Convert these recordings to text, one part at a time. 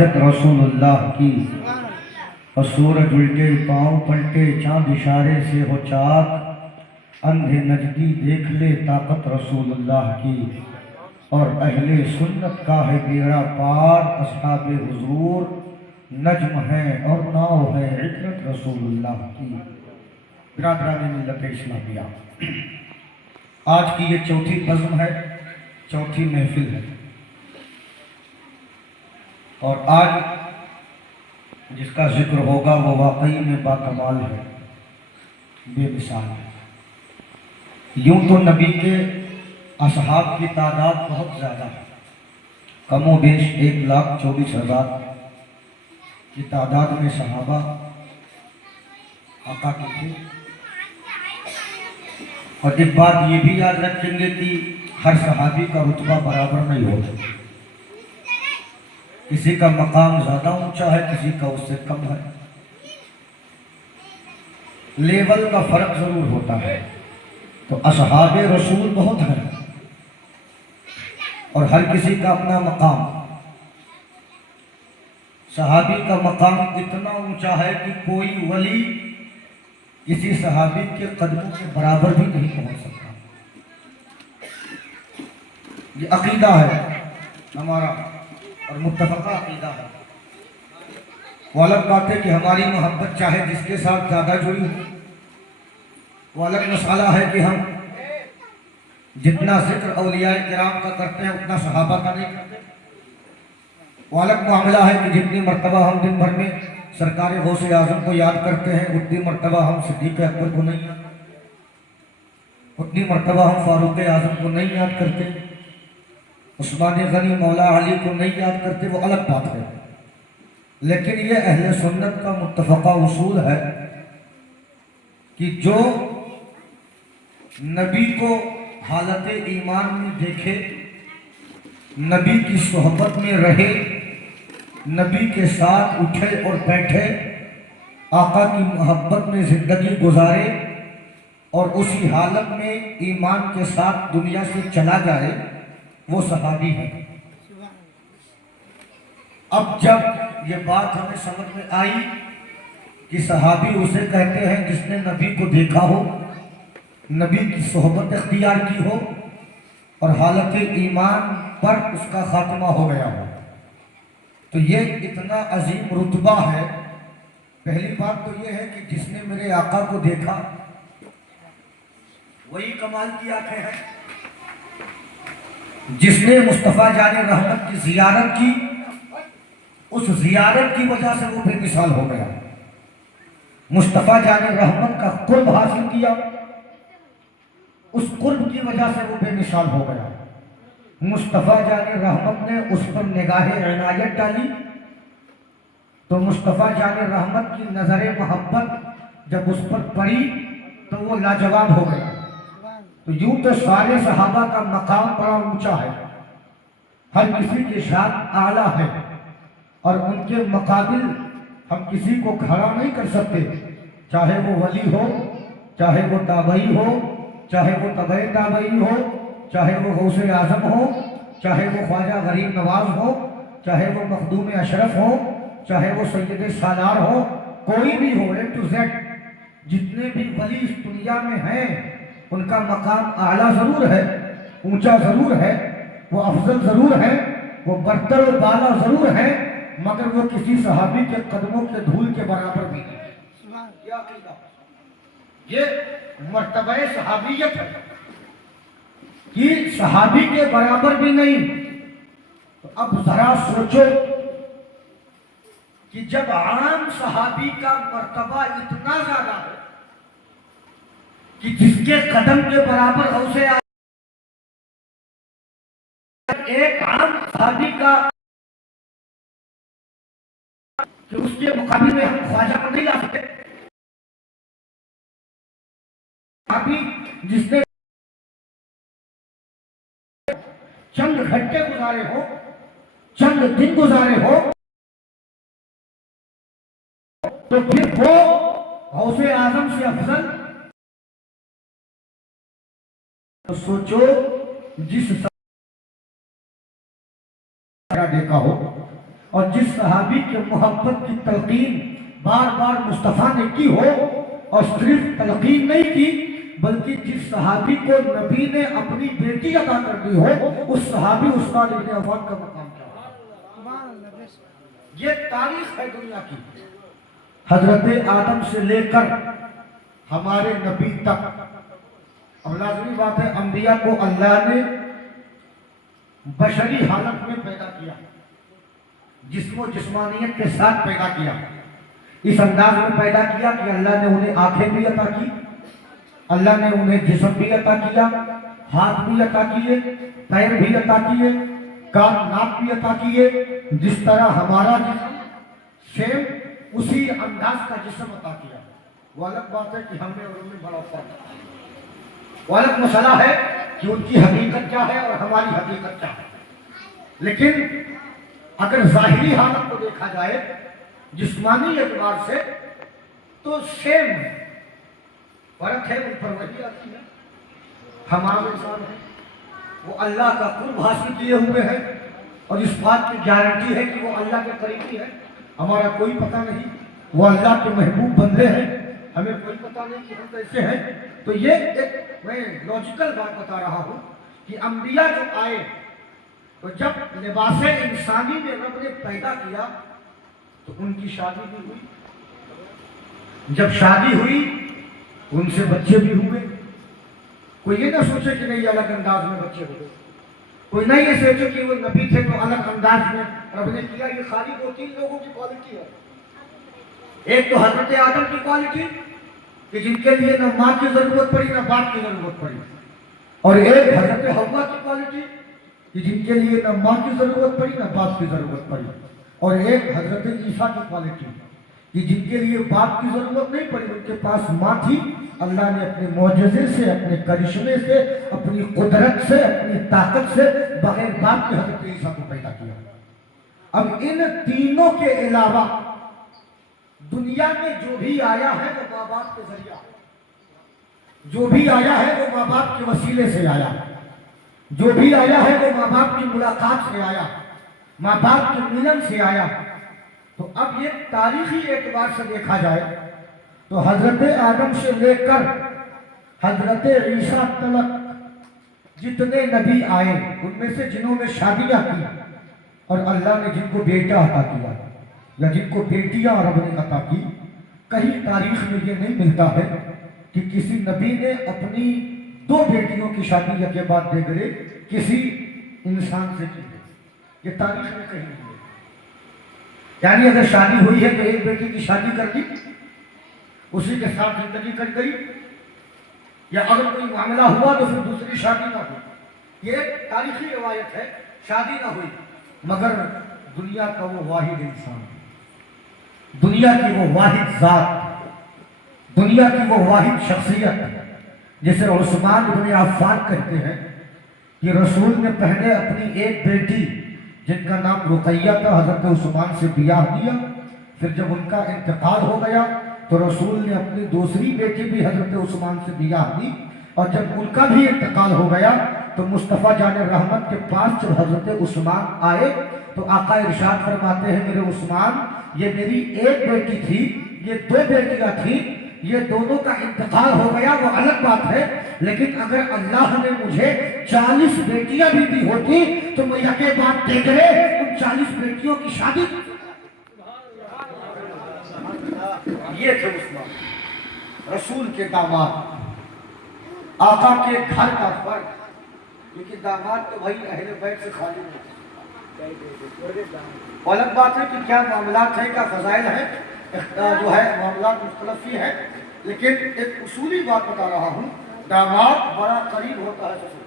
حاجت رسول اللہ کی، اور سورج الٹے پاؤں پلٹے چاند اشارے سے ہو چاک، اندھے نجدی دیکھ لے طاقت رسول اللہ کی، اور اہل سنت کا ہے بیڑا پار، اصحاب حضور نجم ہے اور ناؤ ہے عبرت رسول اللہ کی۔ برادران ملت اسلامیہ، آج کی یہ چوتھی نظم ہے، چوتھی محفل ہے، اور آج جس کا ذکر ہوگا وہ واقعی میں باکمال ہے، بے مثال ہے۔ یوں تو نبی کے اصحاب کی تعداد بہت زیادہ ہے، کم و بیش 1,24,000 کی تعداد میں صحابہ آقا کے تھے۔ اور ایک بات یہ بھی یاد رکھیں گے کہ ہر صحابی کا رتبہ برابر نہیں ہوتا، کسی کا مقام زیادہ اونچا ہے، کسی کا اس سے کم ہے، لیول کا فرق ضرور ہوتا ہے۔ تو اصحاب رسول بہت ہیں اور ہر کسی کا اپنا مقام۔ صحابی کا مقام اتنا اونچا ہے کہ کوئی ولی کسی صحابی کے قدموں کے برابر بھی نہیں پہنچ سکتا۔ یہ عقیدہ ہے ہمارا اور متفقہ عقیدہ ہے۔ وہ الگ بات ہے کہ ہماری محبت چاہے جس کے ساتھ زیادہ جڑی ہو، وہ الگ مسئلہ ہے کہ ہم جتنا ذکر اولیاء کرام کا کرتے ہیں اتنا صحابہ کا نہیں کرتے۔ وہ الگ معاملہ ہے کہ جتنی مرتبہ ہم دن بھر میں سرکار غوث اعظم کو یاد کرتے ہیں اتنی مرتبہ ہم صدیق اکبر کو نہیں یاد کرتے، اتنی مرتبہ ہم فاروق اعظم کو نہیں یاد کرتے، عثمان غنی مولا علی کو نہیں یاد کرتے، وہ الگ بات ہے۔ لیکن یہ اہل سنت کا متفقہ اصول ہے کہ جو نبی کو حالت ایمان میں دیکھے، نبی کی صحبت میں رہے، نبی کے ساتھ اٹھے اور بیٹھے، آقا کی محبت میں زندگی گزارے اور اسی حالت میں ایمان کے ساتھ دنیا سے چلا جائے، وہ صحابی ہے۔ اب جب یہ بات ہمیں سمجھ میں آئی کہ صحابی اسے کہتے ہیں جس نے نبی کو دیکھا ہو، نبی کی صحبت اختیار کی ہو اور حالت ایمان پر اس کا خاتمہ ہو گیا ہو، تو یہ اتنا عظیم رتبہ ہے۔ پہلی بات تو یہ ہے کہ جس نے میرے آقا کو دیکھا وہی کمال کی آنکھیں ہیں، جس نے مصطفیٰ جان رحمت کی زیارت کی اس زیارت کی وجہ سے وہ بے مثال ہو گیا، مصطفیٰ جان رحمت کا قرب حاصل کیا، اس قرب کی وجہ سے وہ بے مثال ہو گیا۔ مصطفیٰ جان رحمت نے اس پر نگاہ عنایت ڈالی تو مصطفیٰ جان رحمت کی نظر محبت جب اس پر پڑی تو وہ لاجواب ہو گیا۔ تو یوں تو سارے صحابہ کا مقام بڑا اونچا ہے، ہر کسی کے شان اعلیٰ ہے، اور ان کے مقابل ہم کسی کو کھڑا نہیں کر سکتے، چاہے وہ ولی ہو، چاہے وہ تابعی ہو، چاہے وہ تبع تابعی ہو، چاہے وہ غوث اعظم ہو، چاہے وہ خواجہ غریب نواز ہو، چاہے وہ مخدوم اشرف ہو، چاہے وہ سید سالار ہو، کوئی بھی ہو، اے ٹو زیڈ جتنے بھی ولی اس دنیا میں ہیں ان کا مقام اعلیٰ ضرور ہے، اونچا ضرور ہے، وہ افضل ضرور ہے، وہ برتر و بالا ضرور ہے، مگر وہ کسی صحابی کے قدموں کے دھول کے برابر بھی نہیں۔ یہ عقیدہ، یہ مرتبہ صحابیت ہے کہ صحابی کے برابر بھی نہیں۔ تو اب ذرا سوچو کہ جب عام صحابی کا مرتبہ اتنا زیادہ ہے کہ جس کے قدم کے برابر غوث اعظم، ایک عام صحابی کا کہ اس کے مقابل میں ہم خواجہ کو نہیں لا سکتے، صحابی جس نے چند گھنٹے گزارے ہو، چند دن گزارے ہو، تو پھر وہ غوث اعظم سے افضل؟ تو سوچو جس دیکھا ہو اور جس صحابی کے محبت کی تلقین بار بار مصطفیٰ نے کی ہو، اور صرف تلقین نہیں کی بلکہ جس صحابی کو نبی نے اپنی بیٹی عطا کر دی ہو، اس صحابی عثمان بن عفان کا مقام کیا ہے؟ یہ تاریخ ہے دنیا کی، حضرت آدم سے لے کر ہمارے نبی تک۔ اب لازمی بات ہے، انبیاء کو اللہ نے بشری حالت میں پیدا کیا، جسم و جسمانیت کے ساتھ پیدا کیا، اس انداز میں پیدا کیا کہ اللہ نے انہیں آنکھیں بھی عطا کی، اللہ نے انہیں جسم بھی عطا کیا، ہاتھ بھی عطا کیے، پیر بھی عطا کیے، کان ناک بھی عطا کیے۔ جس طرح ہمارا جسم سیم اسی انداز کا جسم عطا کیا۔ وہ الگ بات ہے کہ ہم نے اور ان میں بڑا فرق ہے، وہ الگ مسئلہ ہے کہ ان کی حقیقت کیا ہے اور ہماری حقیقت کیا ہے۔ لیکن اگر ظاہری حالت کو دیکھا جائے جسمانی اعتبار سے تو سیم ہے، فرق ہے ان پر وحی آتی ہے، ہمارا انسان ہے وہ اللہ کا قرب حاصل کیے ہوئے ہیں، اور اس بات کی گارنٹی ہے کہ وہ اللہ کے قریبی ہے۔ ہمارا کوئی پتہ نہیں، وہ اللہ کے محبوب بندے ہیں، ہمیں کوئی پتہ نہیں کہ ہم کیسے ہیں۔ تو یہ ایک میں لاجیکل بات بتا رہا ہوں کہ انبیاء جو آئے تو جب لباس انسانی میں رب نے پیدا کیا تو ان کی شادی بھی ہوئی، جب شادی ہوئی ان سے بچے بھی ہوئے۔ کوئی یہ نہ سوچے کہ نہیں الگ انداز میں بچے ہوئے، کوئی نہ یہ سوچے کہ وہ نبی تھے تو الگ انداز میں رب نے کیا۔ یہ خالی دو تین لوگوں کی کوالٹی ہے، ایک تو حضرت آدم کی کوالٹی کہ جن کے لیے نہ ماں کی ضرورت پڑی نہ باپ کی ضرورت پڑی، اور ایک حضرت حوا کی کوالٹی کہ جن کے لیے نہ ماں کی ضرورت پڑی نہ باپ کی ضرورت پڑی، اور ایک حضرت عیسیٰ کی کوالٹی کہ جن کے لیے باپ کی ضرورت نہیں پڑی، ان کے پاس ماں تھی۔ اللہ نے اپنے معجزے سے، اپنے کرشمے سے، اپنی قدرت سے، اپنی طاقت سے بغیر باپ کے حضرت عیسیٰ کو پیدا کیا۔ اب ان تینوں کے علاوہ دنیا میں جو بھی آیا ہے وہ ماں باپ کے ذریعہ، جو بھی آیا ہے وہ ماں باپ کے وسیلے سے آیا، جو بھی آیا ہے وہ ماں باپ کی ملاقات سے آیا، ماں باپ کے ملن سے آیا۔ تو اب یہ تاریخی اعتبار سے دیکھا جائے تو حضرت آدم سے لے کر حضرت عیسیٰ تلک جتنے نبی آئے ان میں سے جنہوں نے شادیاں کی اور اللہ نے جن کو بیٹا عطا کیا یا جن کو بیٹیاں رب نے عطا کی، کہیں تاریخ میں یہ نہیں ملتا ہے کہ کسی نبی نے اپنی دو بیٹیوں کی شادی کے بعد دے گئے کسی انسان سے کی ہے، یہ تاریخ میں کہیں نہیں ہے۔ یعنی اگر شادی ہوئی ہے تو ایک بیٹی کی شادی کر دی، اسی کے ساتھ زندگی کٹ گئی، یا اگر کوئی معاملہ ہوا تو پھر دوسری شادی نہ ہوئی۔ یہ ایک تاریخی روایت ہے، شادی نہ ہوئی، مگر دنیا کا وہ واحد انسان، دنیا کی وہ واحد ذات، دنیا کی وہ واحد شخصیت جسے عثمان بن عفان کہتے ہیں، یہ رسول نے پہلے اپنی ایک بیٹی جن کا نام رقیہ تھا حضرت عثمان سے بیاہ دیا، پھر جب ان کا انتقال ہو گیا تو رسول نے اپنی دوسری بیٹی بھی حضرت عثمان سے بیاہ دی، اور جب ان کا بھی انتقال ہو گیا تو مصطفیٰ جان رحمت کے پاس جب حضرت عثمان آئے تو آقا ارشاد فرماتے ہیں، میرے عثمان یہ میری ایک بیٹی تھی، یہ دو بیٹیاں تھیں، یہ دونوں کا انتقال ہو گیا وہ الگ بات ہے، لیکن اگر اللہ نے مجھے 40 بیٹیاں بھی دی ہوتی تو میں یکے بات دے گئے ان 40 بیٹیوں کی شادی۔ یہ تھے عثمان، رسول کے داماد، آقا کے گھر کا فرق، کیونکہ داماد تو بھائی اہل بیت سے خالی نہیں۔ الگ بات ہے کہ کیا معاملات ہیں، کیا فضائل ہیں، جو ہے معاملات مختلف ہی ہیں، لیکن ایک اصولی بات بتا رہا ہوں، داماد بڑا قریب ہوتا ہے سسر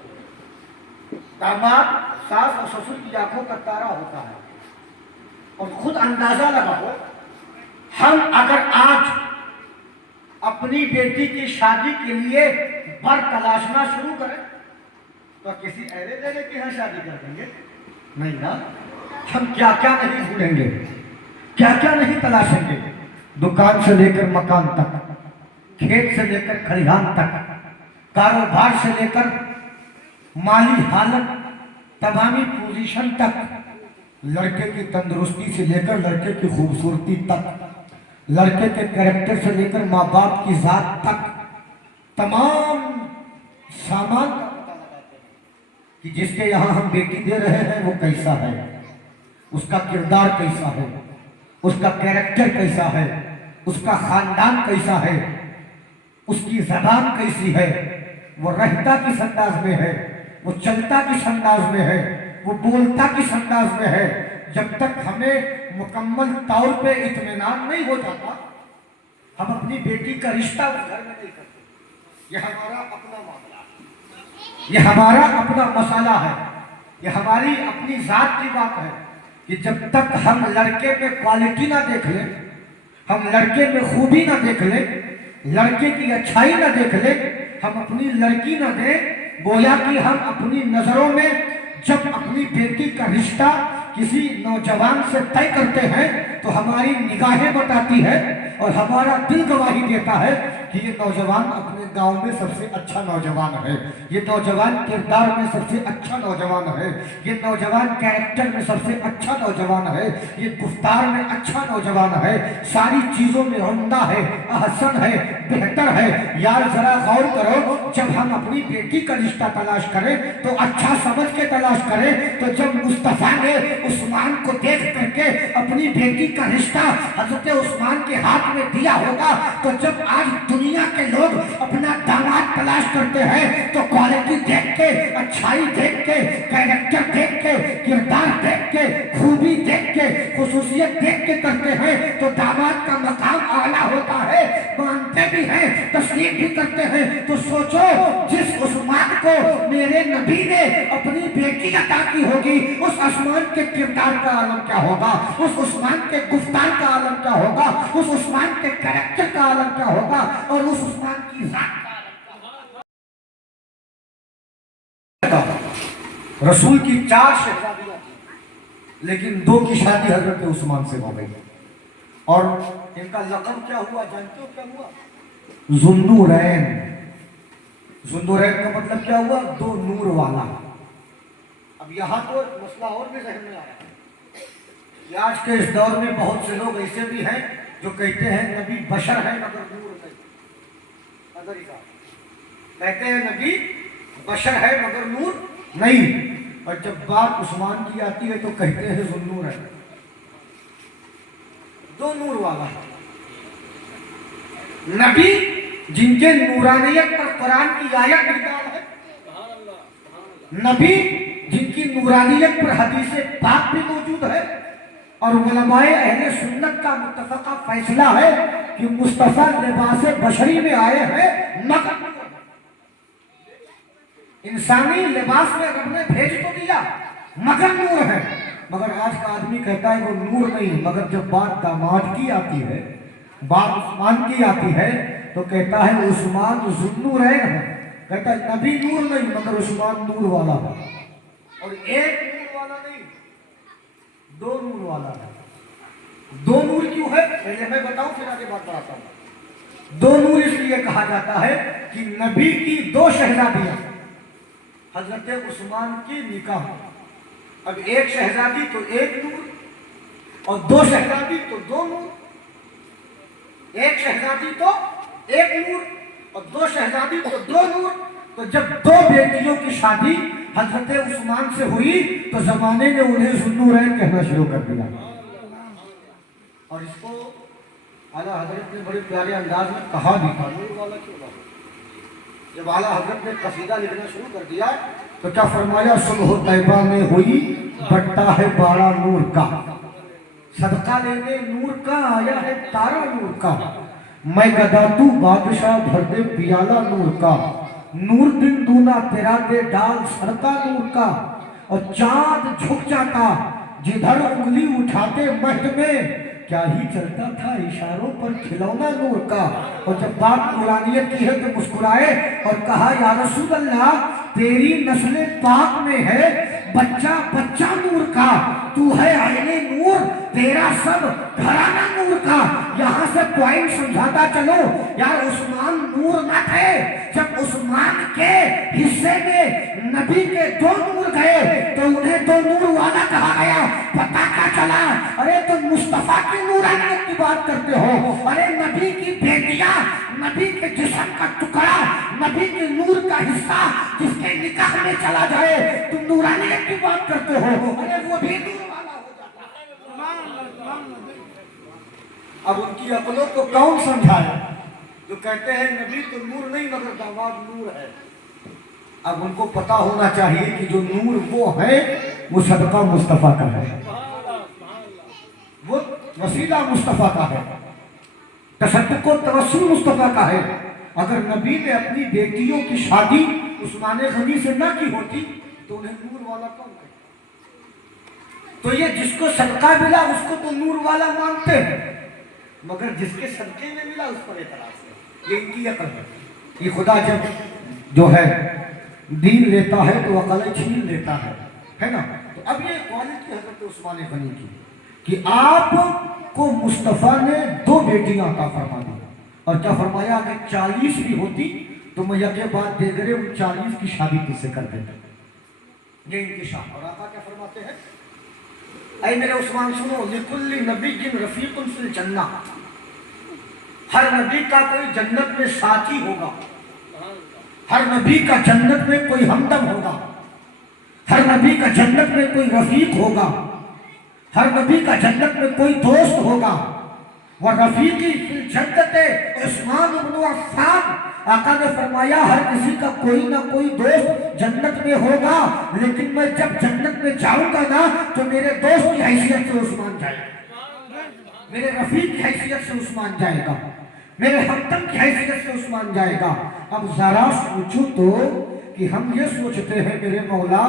کو، داماد ساس اور سسر کی آنکھوں کا تارا ہوتا ہے، اور خود اندازہ لگاؤ ہم اگر آج اپنی بیٹی کی شادی کے لیے بر تلاشنا شروع کریں تو کسی ایرے دینے کے یہاں شادی کر دیں گے؟ نہیں نا، ہم کیا کیا نہیں ڈھونڈیں گے، کیا کیا نہیں تلاشیں گے، دکان سے لے کر مکان تک، کھیت سے لے کر کھلیہان تک، کاروبار سے لے کر مالی حالت، تمامی پوزیشن تک، लड़के की तंदुरुस्ती से लेकर लड़के की खूबसूरती तक, लड़के के कैरेक्टर से लेकर माँ बाप की जात तक, तमाम सामान का पता लगाते हैं कि जिसके यहाँ हम बेटी दे रहे हैं वो कैसा है, उसका किरदार कैसा है, उसका कैरेक्टर कैसा है, उसका खानदान कैसा है, उसकी जबान कैसी है, वो रहता किस अंदाज में है, वो चलता किस अंदाज में है, वो बोलता किस अंदाज में है। जब तक हमें मुकम्मल तौर पे इत्मीनान नहीं हो जाता, हम अपनी बेटी का रिश्ता उस घर में नहीं करते। ये हमारा अपना मामला है, ये हमारा अपना मसाला है, ये हमारी अपनी जात की बात है कि जब तक हम लड़के में क्वालिटी ना देख लें, हम लड़के में खूबी ना देख लें, लड़के की अच्छाई ना देख लें, हम अपनी लड़की ना दें, गोया कि हम अपनी नजरों में जब अपनी बेटी का रिश्ता किसी नौजवान से तय करते हैं तो हमारी निगाहें बताती है और हमारा दिल गवाही देता है कि ये नौजवान अपने गांव में सबसे अच्छा नौजवान है, ये नौजवान किरदार में सबसे अच्छा नौजवान है, ये नौजवान कैरेक्टर में सबसे अच्छा नौजवान है, ये गुफ्तार में अच्छा नौजवान है, सारी चीजों में उम्दा है, अहसन है, बेहतर है। यार जरा गौर करो, जब हम अपनी बेटी का रिश्ता तलाश करें तो अच्छा समझ के तलाश करें। तो जब मुस्तफा ने उस्मान को देख करके अपनी बेटी का रिश्ता हजरत उस्मान के हाथ में दिया होगा, तो जब आज दुनिया के लोग अपना दामाद तलाश करते हैं तो क्वालिटी देख के, अच्छाई देख के, कैरेक्टर देख के, किरदार देख के, खूबी देख के, खुसूसियत देख के करते हैं, तो दामाद का मकाम आला होता है, मानते भी हैं, तस्लीम भी करते हैं। तो सोचो, जिस उस्मान को मेरे नबी ने अपनी बेटी अता की होगी, उस उस्मान के किरदार का आलम क्या होगा, उस उस्मान के गुफ्तार का आलम क्या होगा, उस उस्मान के कैरेक्टर का आलम क्या होगा, और उस उस्मान की जात का आलम क्या होगा। रसूल की 4 शहजादियां थी, लेकिन 2 की शादी हजरत उस्मान से हो गई, और इनका लक़ब क्या हुआ जानते हो क्या हुआ? ज़ुन्नूरैन। ज़ुन्नूरैन का मतलब क्या हुआ? 2 नूर वाला। अब यहाँ तो मसला और भी ज़हन में आया कि आज के इस दौर में बहुत से लोग ऐसे भी हैं जो कहते हैं नबी बशर है मगर नूर नहीं। कहते हैं नबी बशर है मगर नूर नहीं, और जब बात उस्मान की आती है तो कहते हैं ज़ुन्नूर है, 2 नूर वाला है। नबी जिनके नूरानियत पर कुरान की आयत निकाल है, नबी जिनकी नूरानियत पर हदीस पाक भी मौजूद है, और उलमाए अहले सुन्नत का मुत्तफ़क़ा फैसला है कि मुस्तफ़ा लिबास बशरी में आए हैं, मगर इंसानी लिबास में रब ने भेज तो दिया मगर नूर है। मगर आज का आदमी कहता है वो नूर नहीं, मगर जब बात दामाद की आती है, बात उस्मान की आती है, तो कहता है उस्मान ज़ुन्नूरैन है। कहता है नबी नूर नहीं मगर उस्मान नूर वाला है, और एक नूर वाला नहीं, 2 नूर वाला है। 2 नूर क्यों है पहले मैं बताऊं, फिर आगे बात बताता हूं। 2 नूर इसलिए कहा जाता है कि नबी की 2 शहजादियां हजरत उस्मान की निकाह, अब एक शहजादी तो 1 नूर, और 2 शहजादी तो 2 नूर, एक शहजादी तो 1 नूर और 2 शहजादी तो 2 नूर। तो जब 2 बेटियों की शादी हजरत उस्मान से हुई तो जमाने ने उन्हें ज़ुन्नूरैन कहना शुरू कर दिया, और इसको आला हजरत ने बड़े प्यारे अंदाज में कहा भी था, नूर वाला क्यों कहा? जब आला हजरत ने कसीदा लिखना शुरू कर दिया तो क्या फरमाया? सुबह तैबा में हुई बट्टा है बाड़ा नूर का, सदका लेने नूर का आया है तारा नूर का, मैं गदा तू बादशाह भर दे पियाला नूर का, नूर दिन दूना तेरा दे डाल सरका नूर का, और चांद झुक जाता जिधर उंगली उठाते महद में, क्या ही चलता था इशारों पर खिलौना नूर का। और जब बात नूरानियत की है तो मुस्कुराए और कहा या रसूल अल्लाह तेरी नस्ल पाक में है बच्चा बच्चा नूर का, तू है आईने नूर तेरा सब घराना नूर का। यहाँ से पॉइंट समझाता चलो यार, उस्मान नूर न थे। जब उस्मान के हिस्से में नबी के 2 नूर गए तो उन्हें 2 नूर वाला कहा गया। पता क्या चला? अरे तुम मुस्तफा की नूरानियत की बात करते हो। अरे नबी की बेटियां, नबी के जिस्म का टुकड़ा, नबी के नूर का हिस्सा जिसके निकाह में चला जाए, तुम नूरानियत की बात करते हो। अरे वो भी नूर वाला हो जाता है। अब उनकी अकलों को कौन समझाए जो कहते हैं नबी तो नूर नहीं मगर दामाद नूर है। अब उनको पता होना चाहिए कि जो नूर वो है वो सदका मुस्तफा का है, वो वसीला मुस्तफा का है, तसद्दुक़ व तवस्सुल मुस्तफा का है। अगर नबी ने अपनी बेटियों की शादी उस्मान गनी से ना की होती तो उन्हें नूर वाला कौन कहता? तो ये जिसको सदका मिला उसको तो नूर वाला मानते हैं, मगर जिसके सदके में मिला उस पर एतराज़ है। ये इनकी अकल है। ये खुदा जब जो है दीन लेता है तो अकल छीन लेता है ना। तो अब ये क्वालिटी हज़रत उस्मान गनी की कि आपको मुस्तफ़ा ने 2 बेटियां अता फरमा दी, और क्या फरमाया अगर 40 भी होती तो मैं यके बाद देगरे उन 40 की शादी किससे कर देता। ये इनकी शान। और आका क्या फरमाते हैं? ऐ मेरे उस्मान सुनो, लिकुल्ली नबिय्यिन रफ़ीक़ुन फ़िल जन्नह, हर नबी का कोई जन्नत में साथी होगा, हर नबी का जन्नत में कोई हमदम होगा, हर नबी का जन्नत में कोई रफ़ीक होगा, हर नबी का जन्नत में कोई दोस्त होगा। वह रफ़ीक़ी फ़िल जन्नत उस्मान इब्न अफ़्फ़ान, आका ने फरमाया हर किसी का कोई ना कोई दोस्त जन्नत में होगा, लेकिन मैं जब जन्नत में जाऊंगा ना तो मेरे दोस्त की हैसियत से उस्मान जाएगा, मेरे रफ़ीक की हैसियत से उस्मान जाएगा, मेरे हमदम की हैसियत से उस्मान जाएगा। अब जरा सोचो तो कि हम ये सोचते हैं मेरे मौला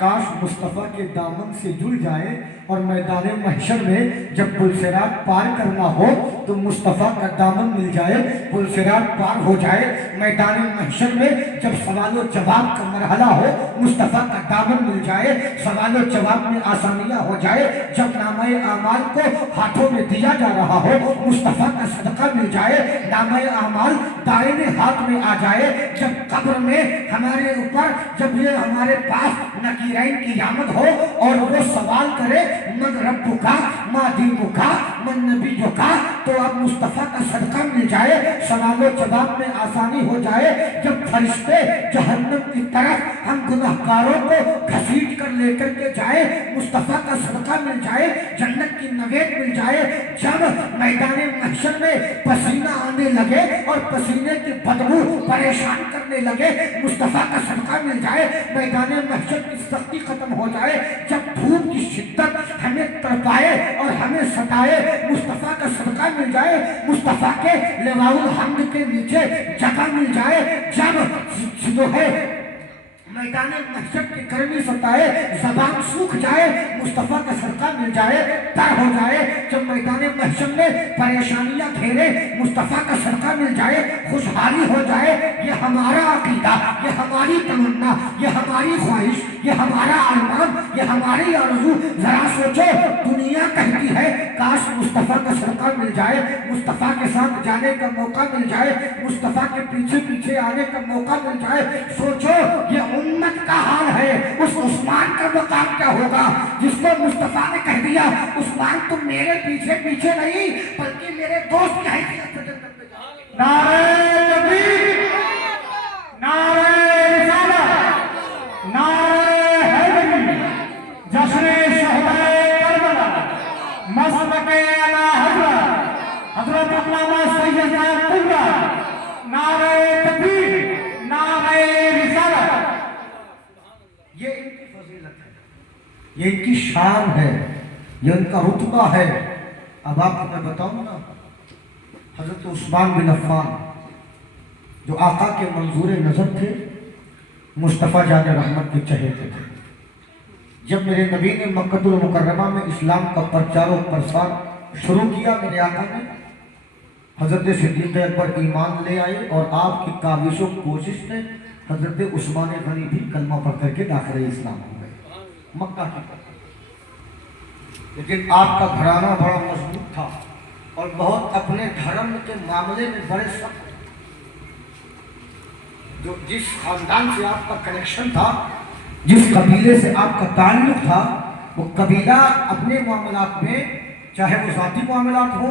काश मुस्तफ़ा के दामन से जुड़ जाए और मैदान महशर में जब पुलसिरात पार करना हो तो मुस्तफ़ा का दामन मिल जाए, पुलसिरात पार हो जाए, मैदान महशर में जब सवाल व जवाब का मरहला हो मुस्तफ़ा का दामन मिल जाए, सवाल व जवाब में आसानियाँ हो जाए, जब नामे आमाल को हाथों में दिया जा रहा हो मुस्तफ़ा का सदका मिल जाए, नामे आमाल दाहिने हाथ में आ जाए, जब कब्र में हमारे ऊपर जब ये हमारे पास नकीरैन की आमद हो और वो सवाल करे मन रब्बुका मा दीनुका मन नबियुका, तो अब मुस्तफ़ा का सदका मिल जाए, सवाल जवाब में आसानी हो जाए। जब फरिश्ते जहन्नम की तरफ हम गुनाहगारों को घसीट कर लेकर के जाए, मुस्तफ़ा का सदका मिल जाए, जन्नत की नवेद मिल जाए, जब मैदान महशर में पसीना आने लगे और पसीने की बदबू परेशान करने लगे, मुस्तफ़ा का सदका मिल जाए, मैदान महशर की सख्ती खत्म हो जाए, जब धूप की शिद्दत हमें तड़पाए और हमें सताए, मुस्तफ़ा का सदका मिल जाए, मुस्तफ़ा के लिवाउल हम्द के नीचे जगह मिल जाए, जब जो है मैदान महशर की गर्मी सताए, ज़बान सूख जाए, मुस्तफ़ा का सदका मिल जाए, तर हो जाए, जब मैदान महशर में परेशानियां घेरे, मुस्तफ़ा का सदका मिल जाए, खुशहाली हो जाए। ये हमारा अकीदा, ये हमारी तमन्ना, ये हमारी ख्वाहिश, ये हमारा अरमान, ये हमारी आरज़ू। जरा सोचो, दुनिया कहती है काश मुस्तफ़ा का सदका मिल जाए, मुस्तफ़ा के साथ जाने का मौका मिल जाए, मुस्तफ़ा के पीछे पीछे आने का मौका मिल जाए। सोचो ये उम्मत का हाल है, उस उस्मान का मकाम क्या होगा जिसको मुस्तफ़ा ने कह दिया उस्मान तुम मेरे पीछे पीछे नहीं बल्कि मेरे दोस्त की हैसियत से जन्नत में जाओगे। नारे तकबीर, नारे रिसालत, नारे हैदरी, जश्न शहदाए करबला, मस्तके आला हज़रत हज़रत अल्लामा सैयदना कुबरा, नारे तकबीर, नारे रिसालत। ये इनकी फजीलत है, ये इनकी शान है, ये इनका रुतबा है। अब आपको मैं बताऊं ना, हज़रत उस्मान बिन अफ़्फ़ान जो आका के मंजूर नज़र थे, मुस्तफ़ा जाने रहमत के चहेते थे। जब मेरे नबी ने मक्कतुल मुकर्रमा में इस्लाम का प्रचार और प्रसार शुरू किया, मेरे आका ने हज़रत सिद्दीक़ अकबर ईमान ले आए और आपकी काविश और कोशिश से हज़रत उस्मान गनी भी कलमा पढ़ करके दाखिल इस्लाम हो गए। मक्का की लेकिन आपका घराना बड़ा मजबूत था और बहुत अपने धर्म के मामले में बड़े सख्त। जो जिस खानदान से आपका कनेक्शन था, जिस कबीले से आपका ताल्लुक था, वो कबीला अपने मामलात में, चाहे वो ज़ाती मामलात हो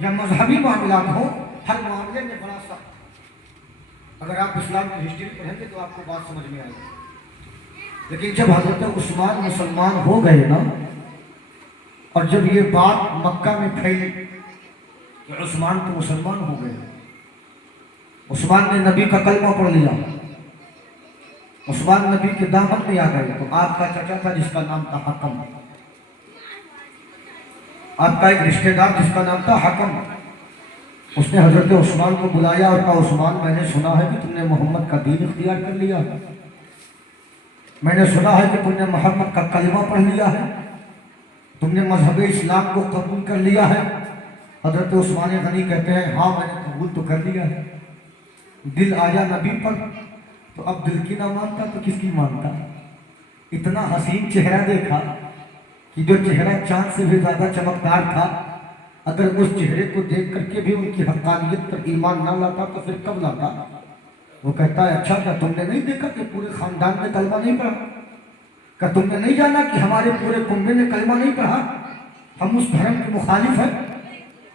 या मजहबी मामलात हो, हर मामले में बड़ा सख्त। अगर आप इस्लाम की हिस्ट्री पढ़ेंगे तो आपको बात समझ में आएगी। लेकिन जब हज़रत उस्मान मुसलमान हो गए ना, और जब ये बात मक्का में फैली कि उस्मान तो मुसलमान हो गए, उस्मान ने नबी का कलमा पढ़ लिया, उस्मान नबी के दामन में आ गए, तो आपका चाचा था जिसका नाम था हकम, आपका एक रिश्तेदार जिसका नाम था हकम, उसने हजरत उस्मान को बुलाया और कहा, उस्मान मैंने सुना है कि तुमने मोहम्मद का दीन इख्तियार कर लिया है, मैंने सुना है कि तुमने मोहम्मद का कलमा पढ़ लिया है, तुमने मजहब इस्लाम को कबूल कर लिया है। हजरत उस्मान गनी कहते हैं, हाँ मैंने कबूल तो कर लिया है। दिल आया नबी पर, तो अब दिल की ना मानता तो किसकी मानता। इतना हसीन चेहरा देखा कि जो चेहरा चांद से भी ज़्यादा चमकदार था, अगर उस चेहरे को देख करके भी उनकी हक़ानियत पर ईमान ना लाता तो फिर कब लाता। वो कहता है, अच्छा क्या तुमने नहीं देखा कि पूरे ख़ानदान ने कलमा नहीं पढ़ा? क्या तुमने नहीं जाना कि हमारे पूरे कुंबे ने कलमा नहीं पढ़ा? हम उस धर्म के मुखालिफ हैं,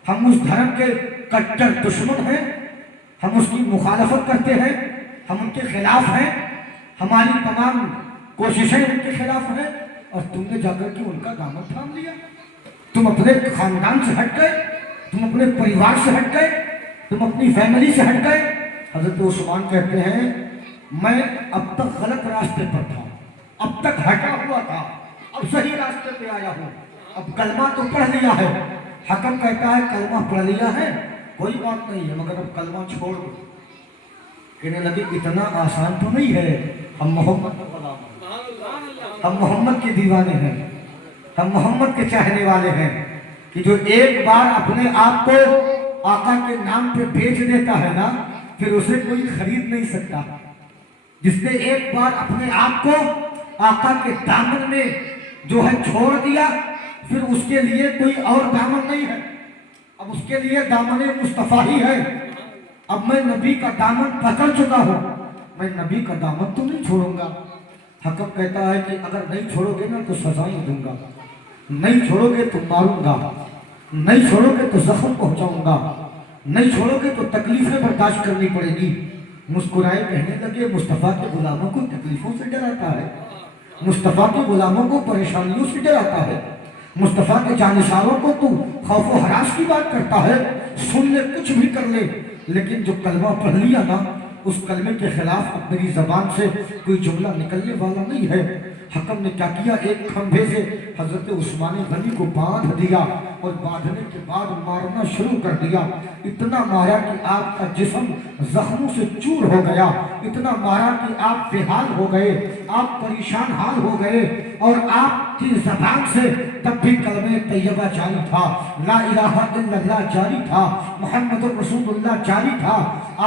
हम उस धर्म के कट्टर दुश्मन हैं, हम उसकी मुखालफत करते हैं, हम उनके खिलाफ हैं, हमारी तमाम कोशिशें उनके खिलाफ हैं, और तुमने जाकर के उनका दामन थाम लिया। तुम अपने खानदान से हट गए, तुम अपने परिवार से हट गए, तुम अपनी फैमिली से हट गए। हजरत उस्मान कहते हैं, मैं अब तक गलत रास्ते पर था, अब तक हटा हुआ था, अब सही रास्ते पे आया हूँ, अब कलमा तो पढ़ लिया है। हकम कहता है, कलमा पढ़ लिया है कोई बात नहीं है, मगर अब कलमा छोड़ दो। कहने लगे, इतना आसान तो नहीं है, हम मोहम्मद का गुलाम हैं, हम मोहम्मद के दीवाने हैं, हम मोहम्मद के चाहने वाले हैं, कि जो एक बार अपने आप को आका के नाम पे बेच देता है ना, फिर उसे कोई खरीद नहीं सकता। जिसने एक बार अपने आप को आका के दामन में जो है छोड़ दिया, फिर उसके लिए कोई और दामन नहीं है, अब उसके लिए दामन मुस्तफ़ा ही है। अब मैं नबी का दामन पकड़ चुका हूँ, मैं नबी का दामन तो नहीं छोड़ूंगा। हकम कहता है कि अगर नहीं छोड़ोगे ना तो सजाएं दूंगा, नहीं छोड़ोगे तो मारूंगा, नहीं छोड़ोगे तो जख्म पहुंचाऊंगा, नहीं छोड़ोगे तो तकलीफें बर्दाश्त करनी पड़ेगी। मुस्कुराए कहने लगे, मुस्तफ़ा के गुलामों को तकलीफों से डराता है, मुस्तफ़ा के गुलामों को परेशानियों से डराता है, मुस्तफ़ा के जानिसारों को तू खौफ व हरास की बात करता है। सुन ले, कुछ भी कर ले, लेकिन जो कलमा पढ़ लिया ना, उस कलमे के खिलाफ अब मेरी जबान से कोई जुमला निकलने वाला नहीं है। हकम ने क्या किया, एक खंभे से हजरत उस्मान गनी को बांध दिया और बांधने के बाद मारना शुरू कर दिया। इतना मारा कि आपका जिस्म जख्मों से चूर हो गया, इतना मारा कि आप बेहाल हो गए, आप परेशान हाल हो गए, और आपकी जबान से तब भी कलमे तैयबा जारी था, ला इलाहा इल्लल्लाह जारी था, मुहम्मद रसूलुल्लाह जारी था।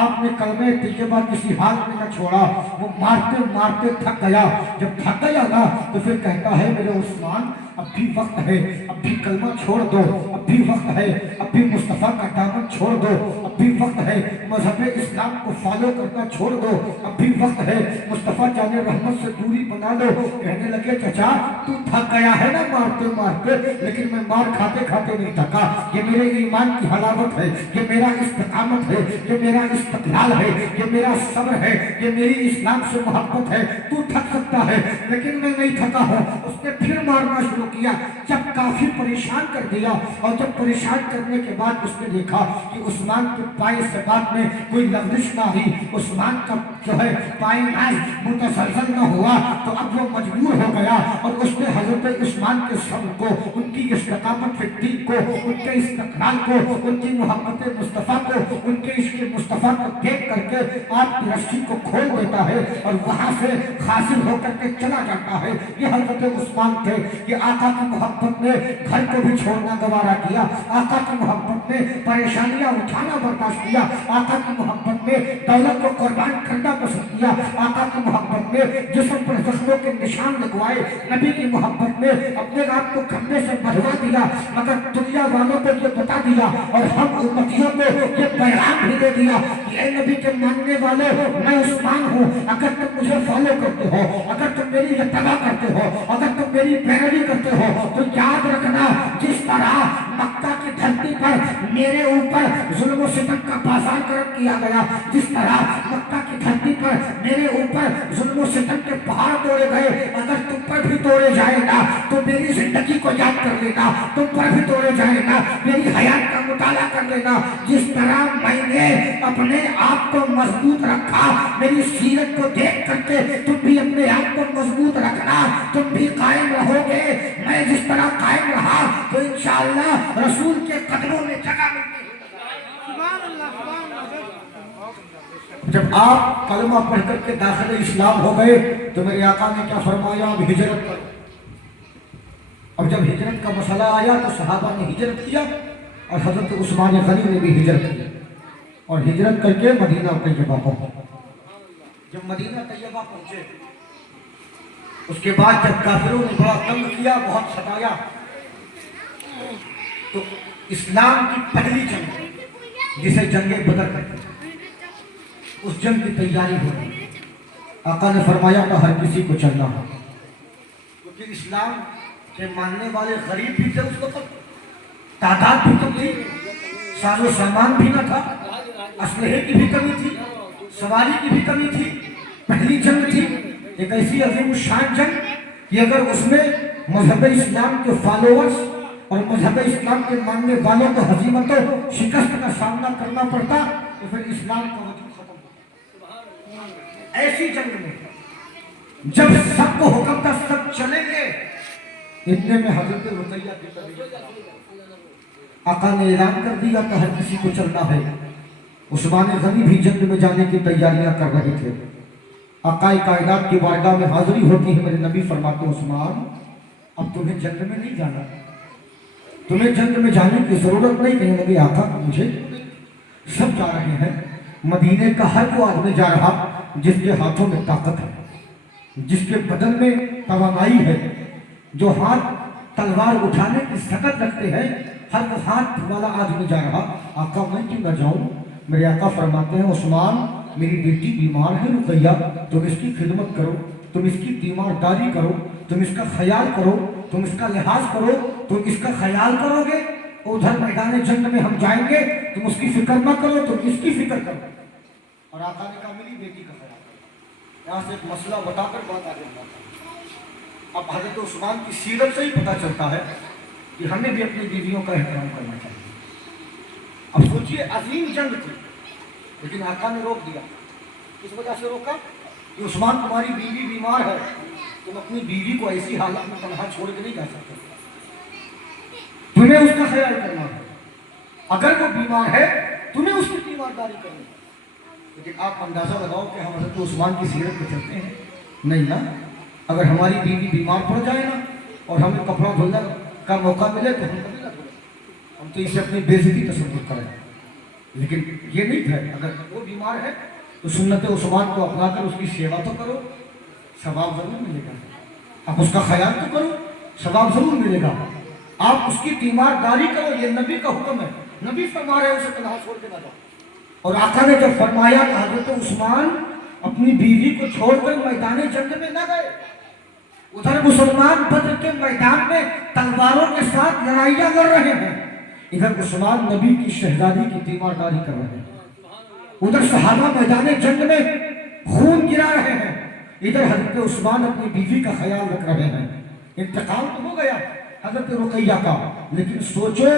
आपने कलमे तैयबा किसी हाल में न छोड़ा। वो मारते मारते थक गया, जब थक गया ना तो फिर कहता है, मेरे उस्मान अब भी वक्त है, अब भी कलमा छोड़ दो, अब भी वक्त है, अब भी मुस्तफ़ा का दामन छोड़ दो, अब भी वक्त है, मजहब इस्लाम को फॉलो करना छोड़ दो, अब भी वक्त है, मुस्तफ़ा जाने रहमत से दूरी बना लो। कहने लगे, चचा तू थक गया है ना मारते मारते, लेकिन मैं मार खाते खाते नहीं थका। ये मेरे ईमान की हलावत है, ये मेरा इस्तिकामत है, ये मेरा इस्तिक़लाल है, ये मेरा सब्र है, ये मेरी इस्लाम से मोहब्बत है। तू थक सकता है लेकिन मैं नहीं थका हूँ। उसने फिर मारना शुरू किया, जब काफी परेशान कर दिया, और जब परेशान करने के बाद उसने देखा कि उस्मान के पाए से बाद में कोई लग़ज़िश ना हुई, उस्मान का जो है पाए मुतसलसल न हुआ, तो अब वो मजबूर हो गया और उसने हजरत उस्मान के सब्र को, उनकी इस्तिक़ामत फिर दीन को, उनके इस्तिक़लाल को, उनकी मोहब्बत मुस्तफ़ा को, उनके इश्क़ मुस्तफ़ा को देख करके आपकी रस्सी को खोल देता है और वहाँ से हासिल होकर के चला जाता है। ये हजरत उस्मान थे कि आका की मोहब्बत में घर को भी छोड़ना गवारा किया, आका की मोहब्बत में परेशानियां उठाना बर्दाश्त किया, आका की मोहब्बत में दौलत को कुर्बान करना पसंद किया, आका की मोहब्बत में जिस्म पर जख्मों के निशान लगवाए, नबी की मोहब्बत में अपने आप को खंबे से बंधवा दिया, मगर दुनिया वालों को ये बता दिया और हम उम्मतियों को ये पैगाम भी दे दिया कि ए नबी के मानने वाले, मैं उस्मान हूँ, अगर तुम मुझे फॉलो करते हो, अगर तुम मेरी इत्तबा करते हो, अगर तुम मेरी पैरवी करते हो, तो याद रखना जिस तरह मक्का की धरती पर मेरे ऊपर जुल्म सितम का बाजार गर्म किया गया, जिस तरह मक्का की धरती पर मेरे ऊपर जुल्म सितम के पहाड़ तोड़े गए, अगर तुम पर भी तोड़े जाएगा तो मेरी जिंदगी को याद कर लेना, तुम पर भी तोड़े जाएगा, मेरी हयात का मुताला कर लेना। जिस तरह मैंने अपने आप को मजबूत रखा, मेरी सीरत को देख करके तुम भी अपने आप को मजबूत रखना, तुम भी कायम रहोगे। मैं जिस तरह कायम रहा तो इंशाअल्लाह रसूल के कदमों में जगह मिलती है। जब आप कलमा पढ़ करके दाखिल इस्लाम हो गए तो मेरे आका ने क्या फरमाया, अब हिजरत करो। अब जब हिजरत का मसला आया तो सहाबा ने हिजरत किया और हजरत उस्मान गनी ने भी हिजरत किया और हिजरत करके मदीना तैयबा पहुंचे। जब मदीना तैयबा पहुंचे उसके बाद जब काफिरों ने बड़ा तंग किया, बहुत सताया, तो इस्लाम की पहली जंग जिसे जंगे बदर कहते हैं, उस जंग की तैयारी हो रही। आका ने फरमाया था हर किसी को चलना है, क्योंकि इस्लाम के मानने वाले गरीब भी थे, उस वक्त तादाद भी कम थी, साजो सामान भी न था, असलहे की भी कमी थी, सवारी की भी कमी थी। पहली जंग थी एक ऐसी अजीम शान जंग कि अगर उसमें मजहब इस्लाम के फॉलोअर्स और मजहब इस्लाम के मानने वालों को हजीमतों शिकस्त का सामना करना पड़ता तो फिर इस्लाम का वजूद खत्म होता। ऐसी जंग में जब सबको हुक्म था सब चलेंगे, इतने में हजरत रुकैया की तबीयत, आका ने ऐलान कर दिया कि हर किसी को चलना है। उस्मान गनी भी जंग में जाने की तैयारियां कर रहे थे। आकाए कायनात की वारदाह में हाजिरी होती है, मेरे नबी फरमाते उस्मान अब तुम्हें जंग में नहीं जाना, तुम्हें जंग में जाने की जरूरत नहीं। कहने लगे आका मुझे, सब जा रहे हैं, मदीने का हर वो आदमी जा रहा जिसके हाथों में ताकत है, जिसके बदन में तवानाई है, जो हाथ तलवार उठाने की सकत रखते हैं, हर वो हाथ वाला आदमी जा रहा। आका मैं क्यों न जाऊं? मेरे आका फरमाते हैं उस्मान मेरी बेटी बीमार है रुकैया, तुम इसकी खिदमत करो, तुम इसकी तीमारदारी करो, तुम इसका ख्याल करो, तुम इसका लिहाज करो, तुम इसका ख्याल करोगे उधर मैदान जंग में हम जाएंगे, तुम उसकी फिक्र न करो, तुम इसकी फिक्र करो। और आका ने कहा मेरी बेटी का ख्याल करो। यहाँ से एक मसला बताकर बात आगे बढ़ाता। अब हजरत उस्मान की सीरत से ही पता चलता है कि हमें भी अपनी बीवियों का एहतराम करना चाहिए। अब सोचिए अजीम जंग थी, लेकिन आका ने रोक दिया। किस वजह से रोका? कि उस्मान तुम्हारी बीवी बीमार है, तुम अपनी बीवी को ऐसी हालत में तनहा छोड़ के नहीं जा सकते, तुम्हें उसका ख्याल करना है। अगर वो बीमार है तुम्हें उसकी तीमारदारी करनी है। लेकिन आप अंदाजा लगाओ कि हम हजरत उस्मान की सीरत में चलते हैं? नहीं ना। अगर हमारी बीवी बीमार पड़ जाए ना और हमें कपड़ा धुलने का मौका मिले तो हम कभी ना धुले, हम तो इसे अपनी बेइज्जती तस्वीर करें। लेकिन ये नहीं है, अगर वो बीमार है तो सुन्नत उस्मान को अपनाकर उसकी सेवा तो करो, सवाब जरूर मिलेगा। आप उसका ख्याल तो करो, सवाब जरूर मिलेगा। आप उसकी तीमारदारी करो, ये नबी का हुक्म है। नबी फरमा रहे उसे तनहा छोड़ के ना जाओ। और आका ने जब फरमाया कि हजरत उस्मान अपनी बीवी को छोड़कर मैदान जंग में न गए, उधर मुसलमान बद्र के मैदान में तलवारों के साथ लड़ाइयां लड़ रहे हैं, इधर उस्मान नबी की शहजादी की तीमारदारी कर रहे हैं, उधर सहाबा मैदान जंग में खून गिरा रहे हैं, इधर हजरत उस्मान अपनी बीवी का ख्याल रख रहे हैं। इंतकाल तो हो गया हजरत रुकैया का, लेकिन सोचो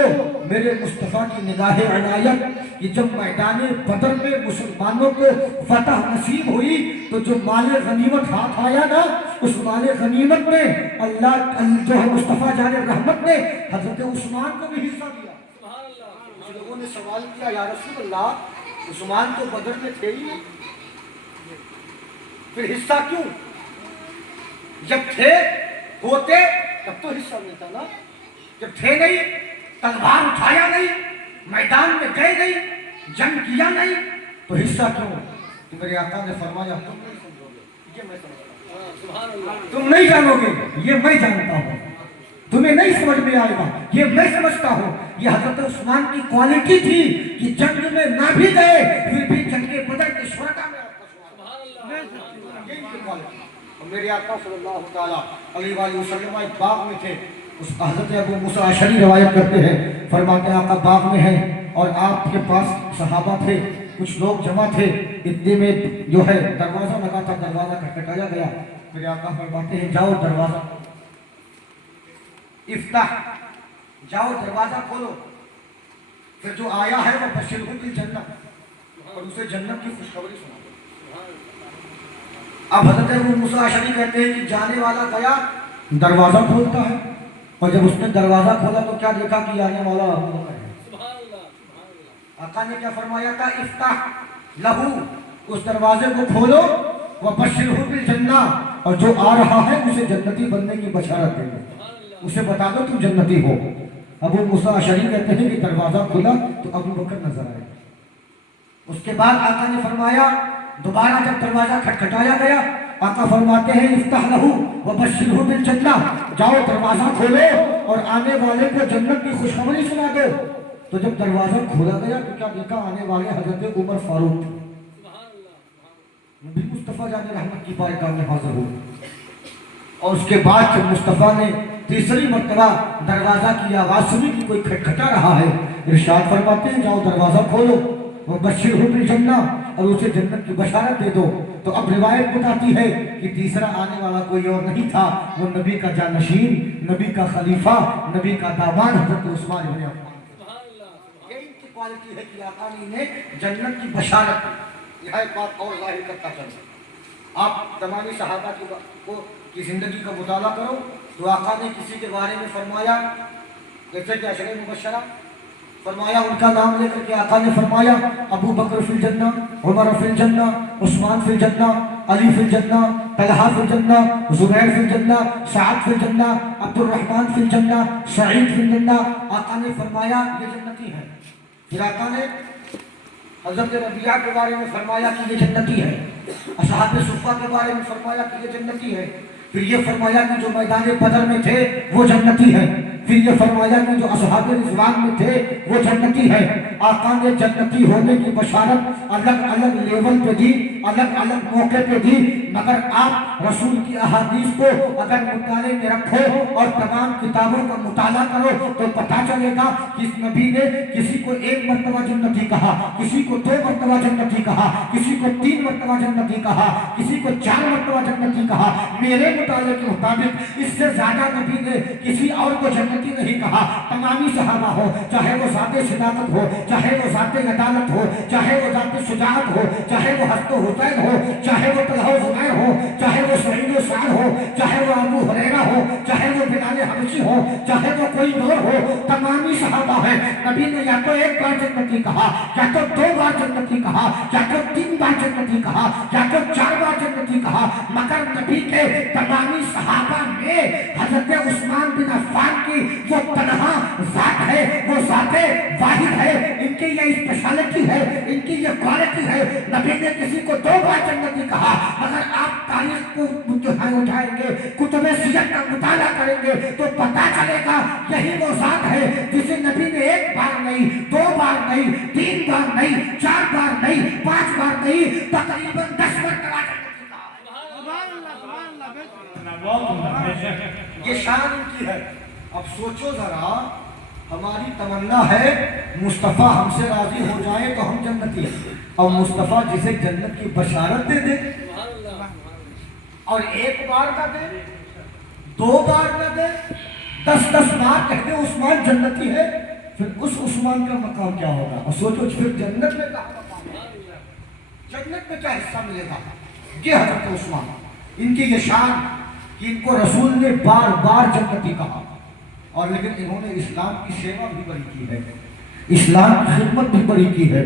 मेरे मुस्तफ़ा की निगाह इनायत कि जब मैदान बदर में मुसलमानों को फतह नसीब हुई तो जो माले गनीमत हाथ आया ना, उस माले गनीमत में अल्लाह जो है मुस्तफ़ा जाने रहमत ने हजरत उस्मान को भी हिस्सा दिया। कुछ लोगों ने सवाल किया या रसूल अल्लाह उस्मान तो बदर में थे ही नहीं, फिर हिस्सा क्यों? जब थे होते तब तो हिस्सा मिलता ना, जब थे नहीं, तलवार उठाया नहीं, मैदान में गए नहीं, जंग किया नहीं तो हिस्सा क्यों? तो मेरे आका ने फरमाया तुम नहीं समझोगे, ये मैं समझता हूं। तुम नहीं जानोगे, ये मैं जानता हूं। तुम्हें नहीं समझ में आएगा, ये मैं समझता हूं। ये हजरत उस्मान की क्वालिटी थी कि जंग में ना भी गए फिर भी जंग बदल के शुरका में और मेरे आका सल्लल्लाहु अलैहि वसल्लम एक बाग में थे। उस हजरत अबू मूसा अशरी रवायत करते हैं, फरमाते हैं आका बाग में है और आपके पास सहाबा थे, कुछ लोग जमा थे। इतने में जो है दरवाजा लगा था, दरवाजा खटखटाया गया। मेरे आका फरमाते हैं जाओ दरवाजा इफ्ताह, जाओ दरवाजा खोलो। फिर जो आया है वो बशिरहु बिल जन्नत, और उसे जन्नत की खुशखबरी सुना दो। अब हजरत अबू मूसा अशरी कहते हैं कि जाने वाला गया, दरवाजा खोलता है, और जब उसने दरवाजा खोला तो क्या देखा कि आने वाला अबू बकर है। आका ने क्या फरमाया था? इफ्ताह लहू, उस दरवाजे को खोलो, वह बशिरहु बिल जन्नत, और जो आ रहा है उसे जन्नती बनने की बशारत देंगे, उसे बता दो तुम जन्नती हो। अबू मूसा अशरी कहते हैं कि दरवाजा खुला तो अबू बकर नजर आए। उसके बाद आका ने फरमाया, दोबारा जब दरवाजा खटखटाया गया, आका फरमाते हैं इफ्ताह लहू व बशिरहु बिल जन्नत, जाओ दरवाजा खोलो और आने वाले को जन्नत की खुशखबरी सुना दो। तो जब दरवाजा खोला गया तो क्या देखा? आने वाले हजरत उमर फारूक, नबी मुस्तफा जाने रहमत की बारगाह में हाजिर हुए। और उसके बाद जब मुस्तफा ने तीसरी मर्तबा दरवाजा की आवाज सुनी कि कोई खटखटा रहा है, इरशाद फरमाते हैं जाओ दरवाजा खोलो वो बशिरहु बिल जन्नत, और उसे जन्नत की बशारत दे दो। तो अब रिवायत बताती है कि तीसरा आने वाला कोई और नहीं था, वो नबी का जानशीन, नबी का खलीफा, नबी का दामाद हजरत उस्मान इब्न अफ़्फ़ान। ये इनकी क्वालिटी है कि आका ने जन्नत की बशारत दी। यह एक बात और जाहिर करता चलता, आप तमामी सहाबा की जिंदगी का मुताला करो तो आका ने किसी के बारे में फरमाया, जैसे कि अशरे मुबश्शरा फरमाया, उनका नाम लेकर के आका ने फरमाया अबू बकर फिल जन्नह, उमर फिल जन्नह, उस्मान फिल जन्नह, अली फिल जन्नह, तलहा फिल जन्नह, जुबैर फिल जन्नह, सअद फिल जन्नह, अब्दुर्रहमान फिल जन्नह, सईद फिल जन्नह। आका ने फरमाया ये जन्नती है। फिर आका ने हजरत रबिया के बारे में फरमाया कि ये जन्नती है, असहाब सुफ़ा के बारे में फरमाया कि ये जन्नती है। फिर ये फरमाया कि जो मैदान बदर में थे वो जन्नती है। फिर ये फरमाया कि जो असहाब रिज़वान में थे वो जन्नती है। आका ने जन्नती होने की बशारत अलग अलग लेवल पे दी, अलग अलग मौके पे दी, मगर आप रसूल की अहादीस को अगर मुताले में रखो और तमाम किताबों का मुताला करो तो पता चलेगा कि इस नबी ने किसी को एक मरतबा जन्नती कहा, किसी को 2 मरतबा जन्नती कहा, किसी को 3 मरतबा जन्नती कहा, किसी को 4 मरतबा जन्नती कहा। मेरे मुताले के मुताबिक इससे ज्यादा नबी ने किसी और को जन्नती नहीं कहा। तमामी सहाबा हो, चाहे वो ज़ाते सिदाकत हो, चाहे वो ज़ाते अदालत हो, चाहे वो ज़ाते शुजाअत हो, चाहे वो हस्ते हुसैन हो, चाहे वो तलहा ज़ुबैर हो, चाहे वो सईद साद हो, चाहे वो अबू हुरैरा हो, चाहे वो बिलाल हबशी हो, चाहे वो कोई और हो, तमामी सहाबा है। नबी ने या तो 1 बार जन्नती कहा, या तो 2 बार जन्नती कहा, या तो 3 बार जन्नती कहा, या तो 4 बार जन्नती कहा। मगर नबी के तमामी सहाबा में हजरत उस्मान बिन अफ़्फ़ान की वो तनहा ज़ात है, वो ज़ाते वाहिद है, इनकी ये स्पेशलिटी है, इनकी ये क्वालिटी है। नबी ने किसी को 2 बार जन्नती कहा, मगर आप तारीख को उठाएंगे, कुतुबे सीरत का मुताला करेंगे तो पता चलेगा यही वो ज़ात है जिसे नबी ने 1 बार नहीं, 2 बार नहीं, 3 बार नहीं, 4 बार नहीं, 5 बार नहीं, तकरीबन 10 मरतबा जन्नती कहा। ये शान इनकी है। अब सोचो जरा, हमारी तमन्ना है मुस्तफ़ा हमसे राजी हो जाए तो हम जन्नती हैं, और मुस्तफ़ा जिसे जन्नत की बशारत दे दे और 1 बार ना दे, 2 बार ना दे, 10-10 बार कह दे उस्मान जन्नती है, फिर उस उस्मान का मकाम क्या होगा? और सोचो फिर जन्नत में क्या मकाम है, जन्नत में क्या हिस्सा मिलेगा। ये हजरत उस्मान, इनकी ये शान कि इनको रसूल ने बार बार जन्नती कहा, और लेकिन इन्होंने इस्लाम की सेवा भी बड़ी की है, इस्लाम की खिदमत भी बड़ी की है।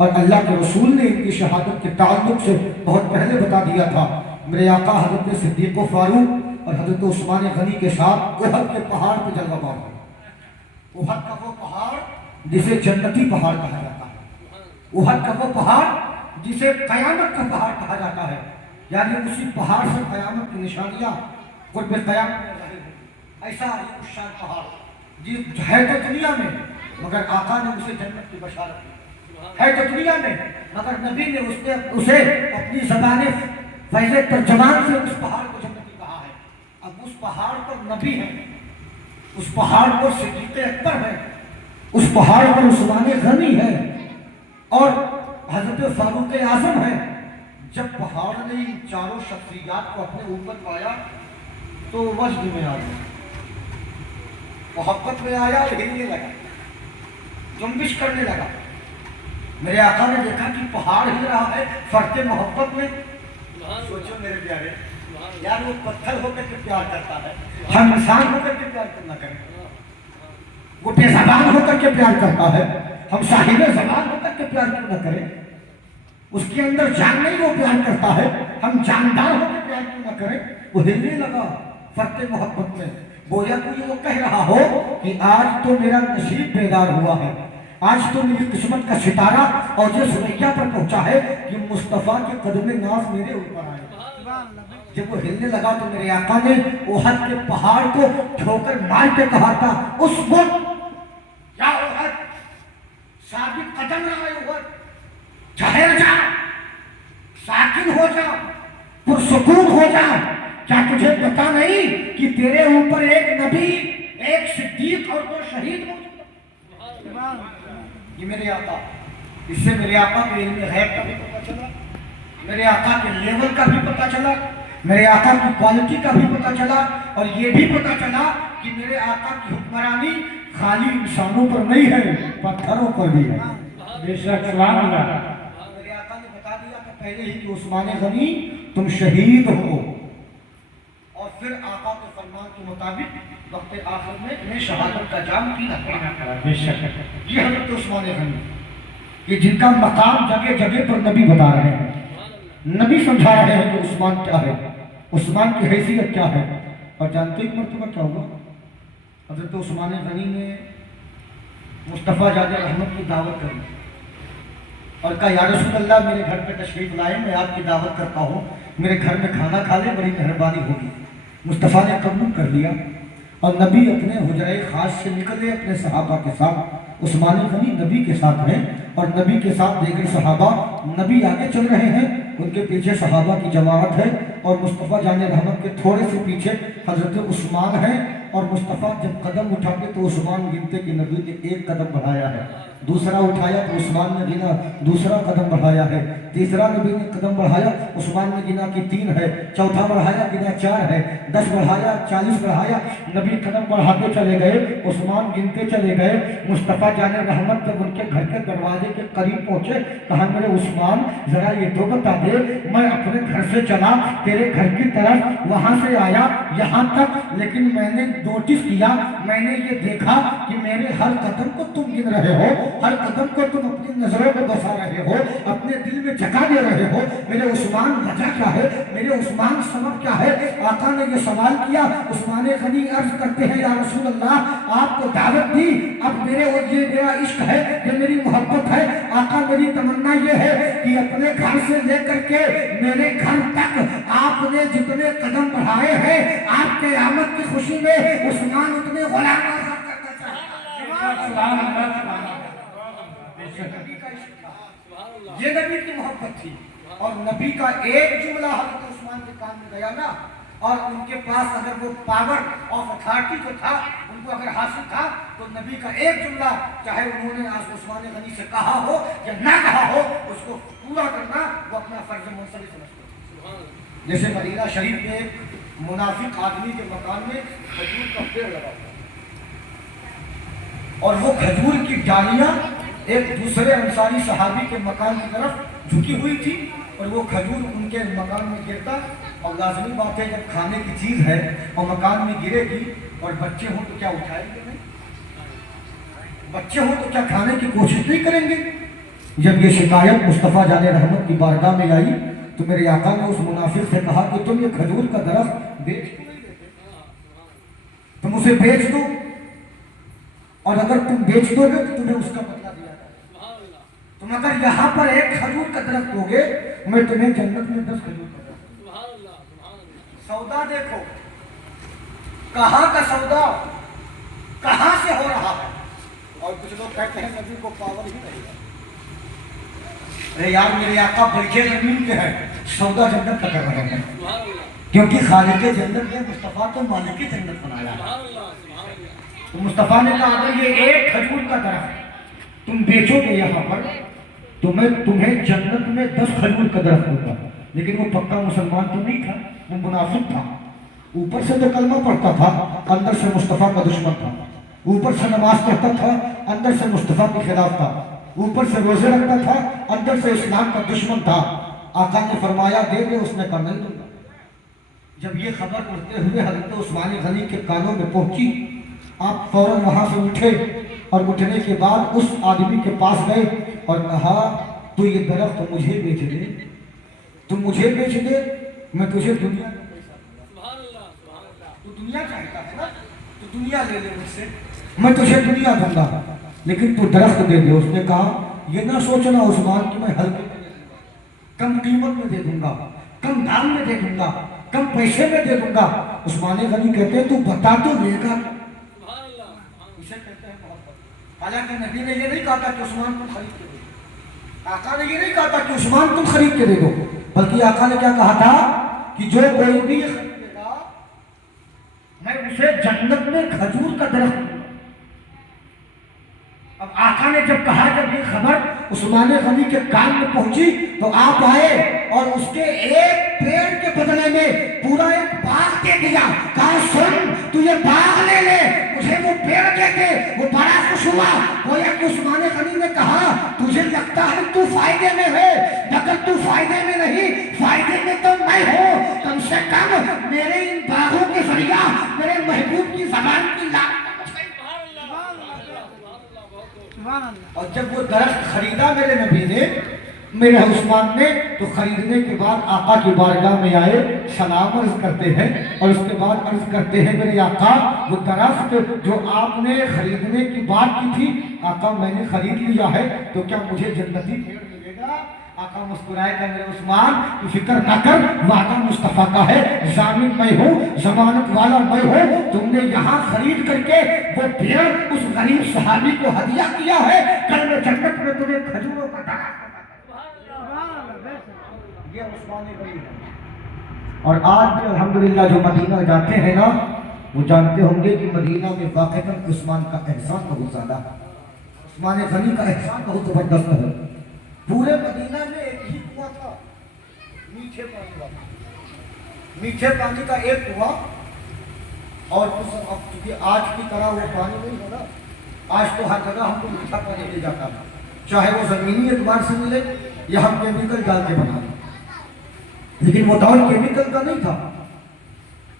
और अल्लाह के रसूल ने इनकी शहादत के ताल्लुक से बहुत पहले बता दिया था। मेरे आका हजरत सिद्दीक़ फारूक और हजरत उस्मान गनी के साथ उहद के पहाड़ पर जलवा मार, उहद का वो पहाड़ जिसे जन्नती पहाड़ कहा जाता है। احد کا وہ پہاڑ جسے قیامت کا پہاڑ کہا جاتا ہے، یعنی اسی پہاڑ سے قیامت کی نشانیاں قرب قیامت میں ظاہر ہوگی۔ ایسا عظیم الشان پہاڑ جس ہے تو دنیا میں، مگر آقا نے اسے جنت کی بشارت دی، ہے تو دنیا میں مگر نبی نے اسے اپنی زبان فیض ترجمان سے اس پہاڑ کو جنتی کہا ہے۔ اب اس پہاڑ پر نبی ہے، اس پہاڑ پر صدیق اکبر ہے، اس پہاڑ پر عثمان غنی ہے اور حضرت فاروق اعظم ہے۔ جب پہاڑ نے ان چاروں شخصیات کو اپنے اوپر پایا تو وجد میں آ گیا، محبت میں آیا اور ہلنے لگا، جنبش کرنے لگا۔ میرے آقا نے دیکھا کہ پہاڑ ہل رہا ہے فرق محبت میں۔ سوچو میرے پیارے، یار وہ پتھر ہو کر کے پیار کرتا ہے، ہم انسان ہو کر کے پیار کرنا کریں، وہ بے زبان ہو کر کے پیار کرتا ہے، ہم صاحب زبان ہو کر کے پیار کیوں نہ کریں؟ اس کے اندر جان نہیں، وہ پیار کرتا ہے، ہم جاندار ہو کے پیار کیوں نہ کریں؟ وہ ہلنے لگا فرق محبت میں، گویا کو یہ وہ کہہ رہا ہو کہ آج تو میرا نصیب بیدار ہوا ہے، آج تو میری قسمت کا ستارہ اور یہ سریا پر پہنچا ہے کہ مصطفیٰ کے قدم ناز میرے اوپر آئے۔ جب وہ ہلنے لگا تو میرے آقا نے احد کے پہاڑ کو ٹھوکر مار کے کہا تھا، اس وقت یا احد ثابت قدم رہا احد، ٹھہر جا، ساکن ہو جا، پرسکون ہو جا، کیا تجھے پتا نہیں کہ تیرے اوپر ایک نبی، ایک صدیق اور دو شہید موجود ہیں؟ یہ میرے آقا، اس سے میرے آقا کے علم غیب کا بھی پتہ چلا، میرے آقا کے لیول کا بھی پتہ چلا، میرے آقا کی کوالٹی کا بھی پتہ چلا، اور یہ بھی پتہ چلا کہ میرے آقا کی حکمرانی خالی انسانوں پر نہیں ہے، پتھروں پر بھی ہے۔ بے شک سبحان اللہ۔ میرے آقا نے بتا دیا کہ پہلے ہی کہ عثمان غنی تم شہید ہو، اور پھر آقا کے فرمان کے مطابق وقت آخر میں انہیں شہادت کا جام پینا پڑا۔ بے شک یہ حضرت عثمان غنی، یہ جن کا مقام جگہ جگہ پر نبی بتا رہے ہیں، نبی سمجھا رہے ہیں کہ عثمان کیا ہے، عثمان کی حیثیت کیا ہے۔ اور جانتے ایک مرتبہ کیا ہوا؟ حضرت عثمان غنی نے مصطفیٰ جان رحمت کی دعوت کری اور کہا یا رسول اللہ میرے گھر پہ تشریف لائے، میں آپ کی دعوت کرتا ہوں، میرے گھر میں کھانا کھا لیں، بڑی مہربانی ہوگی۔ مصطفیٰ نے قبول کر لیا اور نبی اپنے حجرہ خاص سے نکلے اپنے صحابہ کے ساتھ۔ عثمان غنی نبی کے ساتھ ہیں اور نبی کے ساتھ دیگر صحابہ، نبی آگے چل رہے ہیں، ان کے پیچھے صحابہ کی جماعت ہے، اور مصطفیٰ جان رحمت کے تھوڑے سے پیچھے حضرت عثمان ہیں۔ اور مصطفیٰ جب قدم اٹھاتے تو عثمان گنتے کہ نبی نے ایک قدم بڑھایا ہے، دوسرا اٹھایا تو عثمان نے گنا دوسرا قدم بڑھایا ہے، تیسرا نبی نے قدم بڑھایا عثمان نے گنا کہ 3 ہے، چوتھا بڑھایا گنا 4 ہے، 10 بڑھایا 40 بڑھایا، نبی قدم بڑھاتے چلے گئے، عثمان گنتے چلے گئے۔ مصطفیٰ جان رحمت جب ان کے گھر کے دروازے کے قریب پہنچے، کہا میرے عثمان ذرا یہ تو بتا دے، میں اپنے گھر سے چلا تیرے گھر کی طرف، وہاں سے آیا یہاں تک، لیکن میں نے نوٹس کیا، میں نے یہ دیکھا کہ میرے ہر قدم کو تم گن رہے ہو، ہر قدم کو تم اپنی نظروں میں بسا رہے ہو، اپنے دل میں جگہ دے رہے ہو، میرے عثمان وجہ کیا ہے، میرے عثمان سبب کیا ہے؟ آقا نے یہ سوال کیا۔ عثمان غنی عرض کرتے ہیں یا رسول اللہ آپ کو دعوت دی، اب یہ میرا عشق ہے، یہ میری محبت ہے، آقا میری تمنا یہ ہے کہ اپنے گھر سے لے کر کے میرے گھر تک آپ نے جتنے قدم بڑھائے ہیں، آپ کے آمد کی خوشی میں عثمان اتنے غلام آزاد کرنا چاہتا ہے۔ یہ نبی کی محبت تھی، اور نبی کا ایک جملہ حضرت عثمان کے کان میں گیا نا، اور ان کے پاس اگر وہ پاور آف اتھارٹی جو تھا ان کو اگر حاصل تھا، تو نبی کا ایک جملہ چاہے انہوں نے عثمان غنی سے کہا ہو یا نہ کہا ہو، اس کو پورا کرنا وہ اپنا فرض منصبی سمجھتے ہیں۔ جیسے مدینہ شریف میں ایک منافق آدمی کے مکان میں کھجور کا پیڑ لگا تھا، اور وہ کھجور کی ڈالیاں ایک دوسرے انصاری صحابی کے مکان کی طرف جھکی ہوئی تھی، اور وہ کھجور ان کے مکان میں گرتا، اور لازمی بات ہے جب کھانے کی چیز ہے اور مکان میں گرے گی اور بچے ہوں تو کیا اٹھائیں گے؟ نہیں، بچے ہوں تو کیا کھانے کی کوشش نہیں کریں گے؟ جب یہ شکایت مصطفیٰ جان رحمت کی بارگاہ میں آئی تو میرے آقا نے اس منافق سے کہا کہ تم یہ کھجور کا درخت بیچ کیوں نہیں دیتے؟ تم اسے بیچ دو، اور اگر تم بیچ دو گے تو تمہیں اس کا بدلہ دیا جائے، तुम अगर यहाँ पर एक खजूर का दरख्त होगे, मैं तुम्हें जन्नत में 10 खजूर का दरख्त। सौदा देखो, कहाँ का सौदा कहाँ से हो रहा है। और कुछ लोग कहते हैं नबी को पावर ही नहीं है। अरे यार, मेरे आका बैठे जमीन पे है, सौदा जन्नत का कर रहे हैं, क्योंकि खालिक जन्नत ने मुस्तफा को मालिक जन्नत बनाया है। तो मुस्तफा ने कहा अगर ये एक खजूर का दरख्त तुम बेचोगे यहाँ पर, तो मैं तुम्हें जन्नत में 10 खजूर का दरख्त दूंगा। लेकिन वो पक्का मुसलमान तो नहीं था, वो मुनाफिक था। ऊपर से तो कलमा पढ़ता था, अंदर से मुस्तफा का दुश्मन था। ऊपर से नमाज पढ़ता था, अंदर से मुस्तफा के खिलाफ था। ऊपर से रोजे रखता था, अंदर से इस्लाम का दुश्मन था। आका ने फरमाया दे दे, उसने कहा नहीं दूंगा। जब ये खबर उड़ते हुए हजरत उस्मान गनी के कानों में पहुंची, आप फौरन वहां से उठे और उठने के बाद उस आदमी के पास गए और कहा तू ये दरख्त मुझे बेच दे, तू मुझे बेच दे, मैं तुझे दुनिया का पैसा दूंगा। तू दुनिया चाहता है ना, तो दुनिया ले ले मुझसे, मैं तुझे दुनिया दूंगा, लेकिन तू दरख्त दे दे। उसने कहा ये ना सोचना उस्मान कि मैं हल्के में दे दूंगा, कम कीमत में दे दूंगा, कम दाम में दे दूंगा, कम पैसे में दे दूंगा। उस्मान गनी कहते हैं तू बता तो लेगा। इसे कहते हैं मोहब्बत। हालांकि नबी ने ये नहीं कहा था कि उस्मान तुम खरीद के दे दो, आका ने ये नहीं कहा था कि उस्मान तुम खरीद के दे दो, बल्कि आका ने क्या कहा था कि जो कोई भी खरीदेगा मैं उसे जन्नत में खजूर का दरख्त दूंगा। अब आका ने जब कहा, जब ये खबर उस्मान गनी के कान में पहुंची, तो आप आए और उसके एक पेड़ के बदले में पूरा एक बाग दे दिया। कहा सुन तू ये बाग ले ले, मुझे वो पेड़ दे दे। वो बड़ा खुश हुआ। गोया कि उस्मान गनी ने कहा तुझे लगता है तू फायदे में है, मगर तू फायदे में नहीं, फायदे में तो मैं हूँ। कम से कम मेरे इन बागों के जरिया मेरे महबूब की जबान की लात। और जब वो दरख्त खरीदा मेरे नबी ने, मेरे उस्मान ने, तो खरीदने के बाद आका की बारगाह में आए, सलाम अर्ज करते हैं और उसके बाद अर्ज करते हैं मेरे आका वो दरख्त जो आपने खरीदने की बात की थी, आका मैंने खरीद लिया है, तो क्या मुझे जन्नती पेड़ मिलेगा। आका मुस्कुराएगा मेरे उस्मान तू फिक्र न कर, वादा मुस्तफा का है, जामिन मैं हूँ, जमानत वाला मैं हूँ। तुमने यहाँ खरीद करके वो पेड़ उस गरीब सहाबी को हदिया किया है, कल में जन्नत में तुम्हें खजूरों का दरख्त। ये उस्मान गनी है। और आज भी अल्हम्दुलिल्लाह जो मदीना जाते हैं ना, वो जानते होंगे कि मदीना में वाक़ईतन उस्मान का एहसान बहुत ज्यादा है। उस्मान गनी का एहसान बहुत जबरदस्त है। पूरे मदीना में एक ही कुआं था, मीठे पानी वाला, मीठे पानी का एक कुआं। और क्योंकि आज की तरह वो पानी नहीं होना, आज तो हर जगह हमको मीठा पानी मिल जाता था, चाहे वो जमीनी एतबार से मिले या हम केमिकल डाल के बना दें, लेकिन वो दौर केमिकल का नहीं था।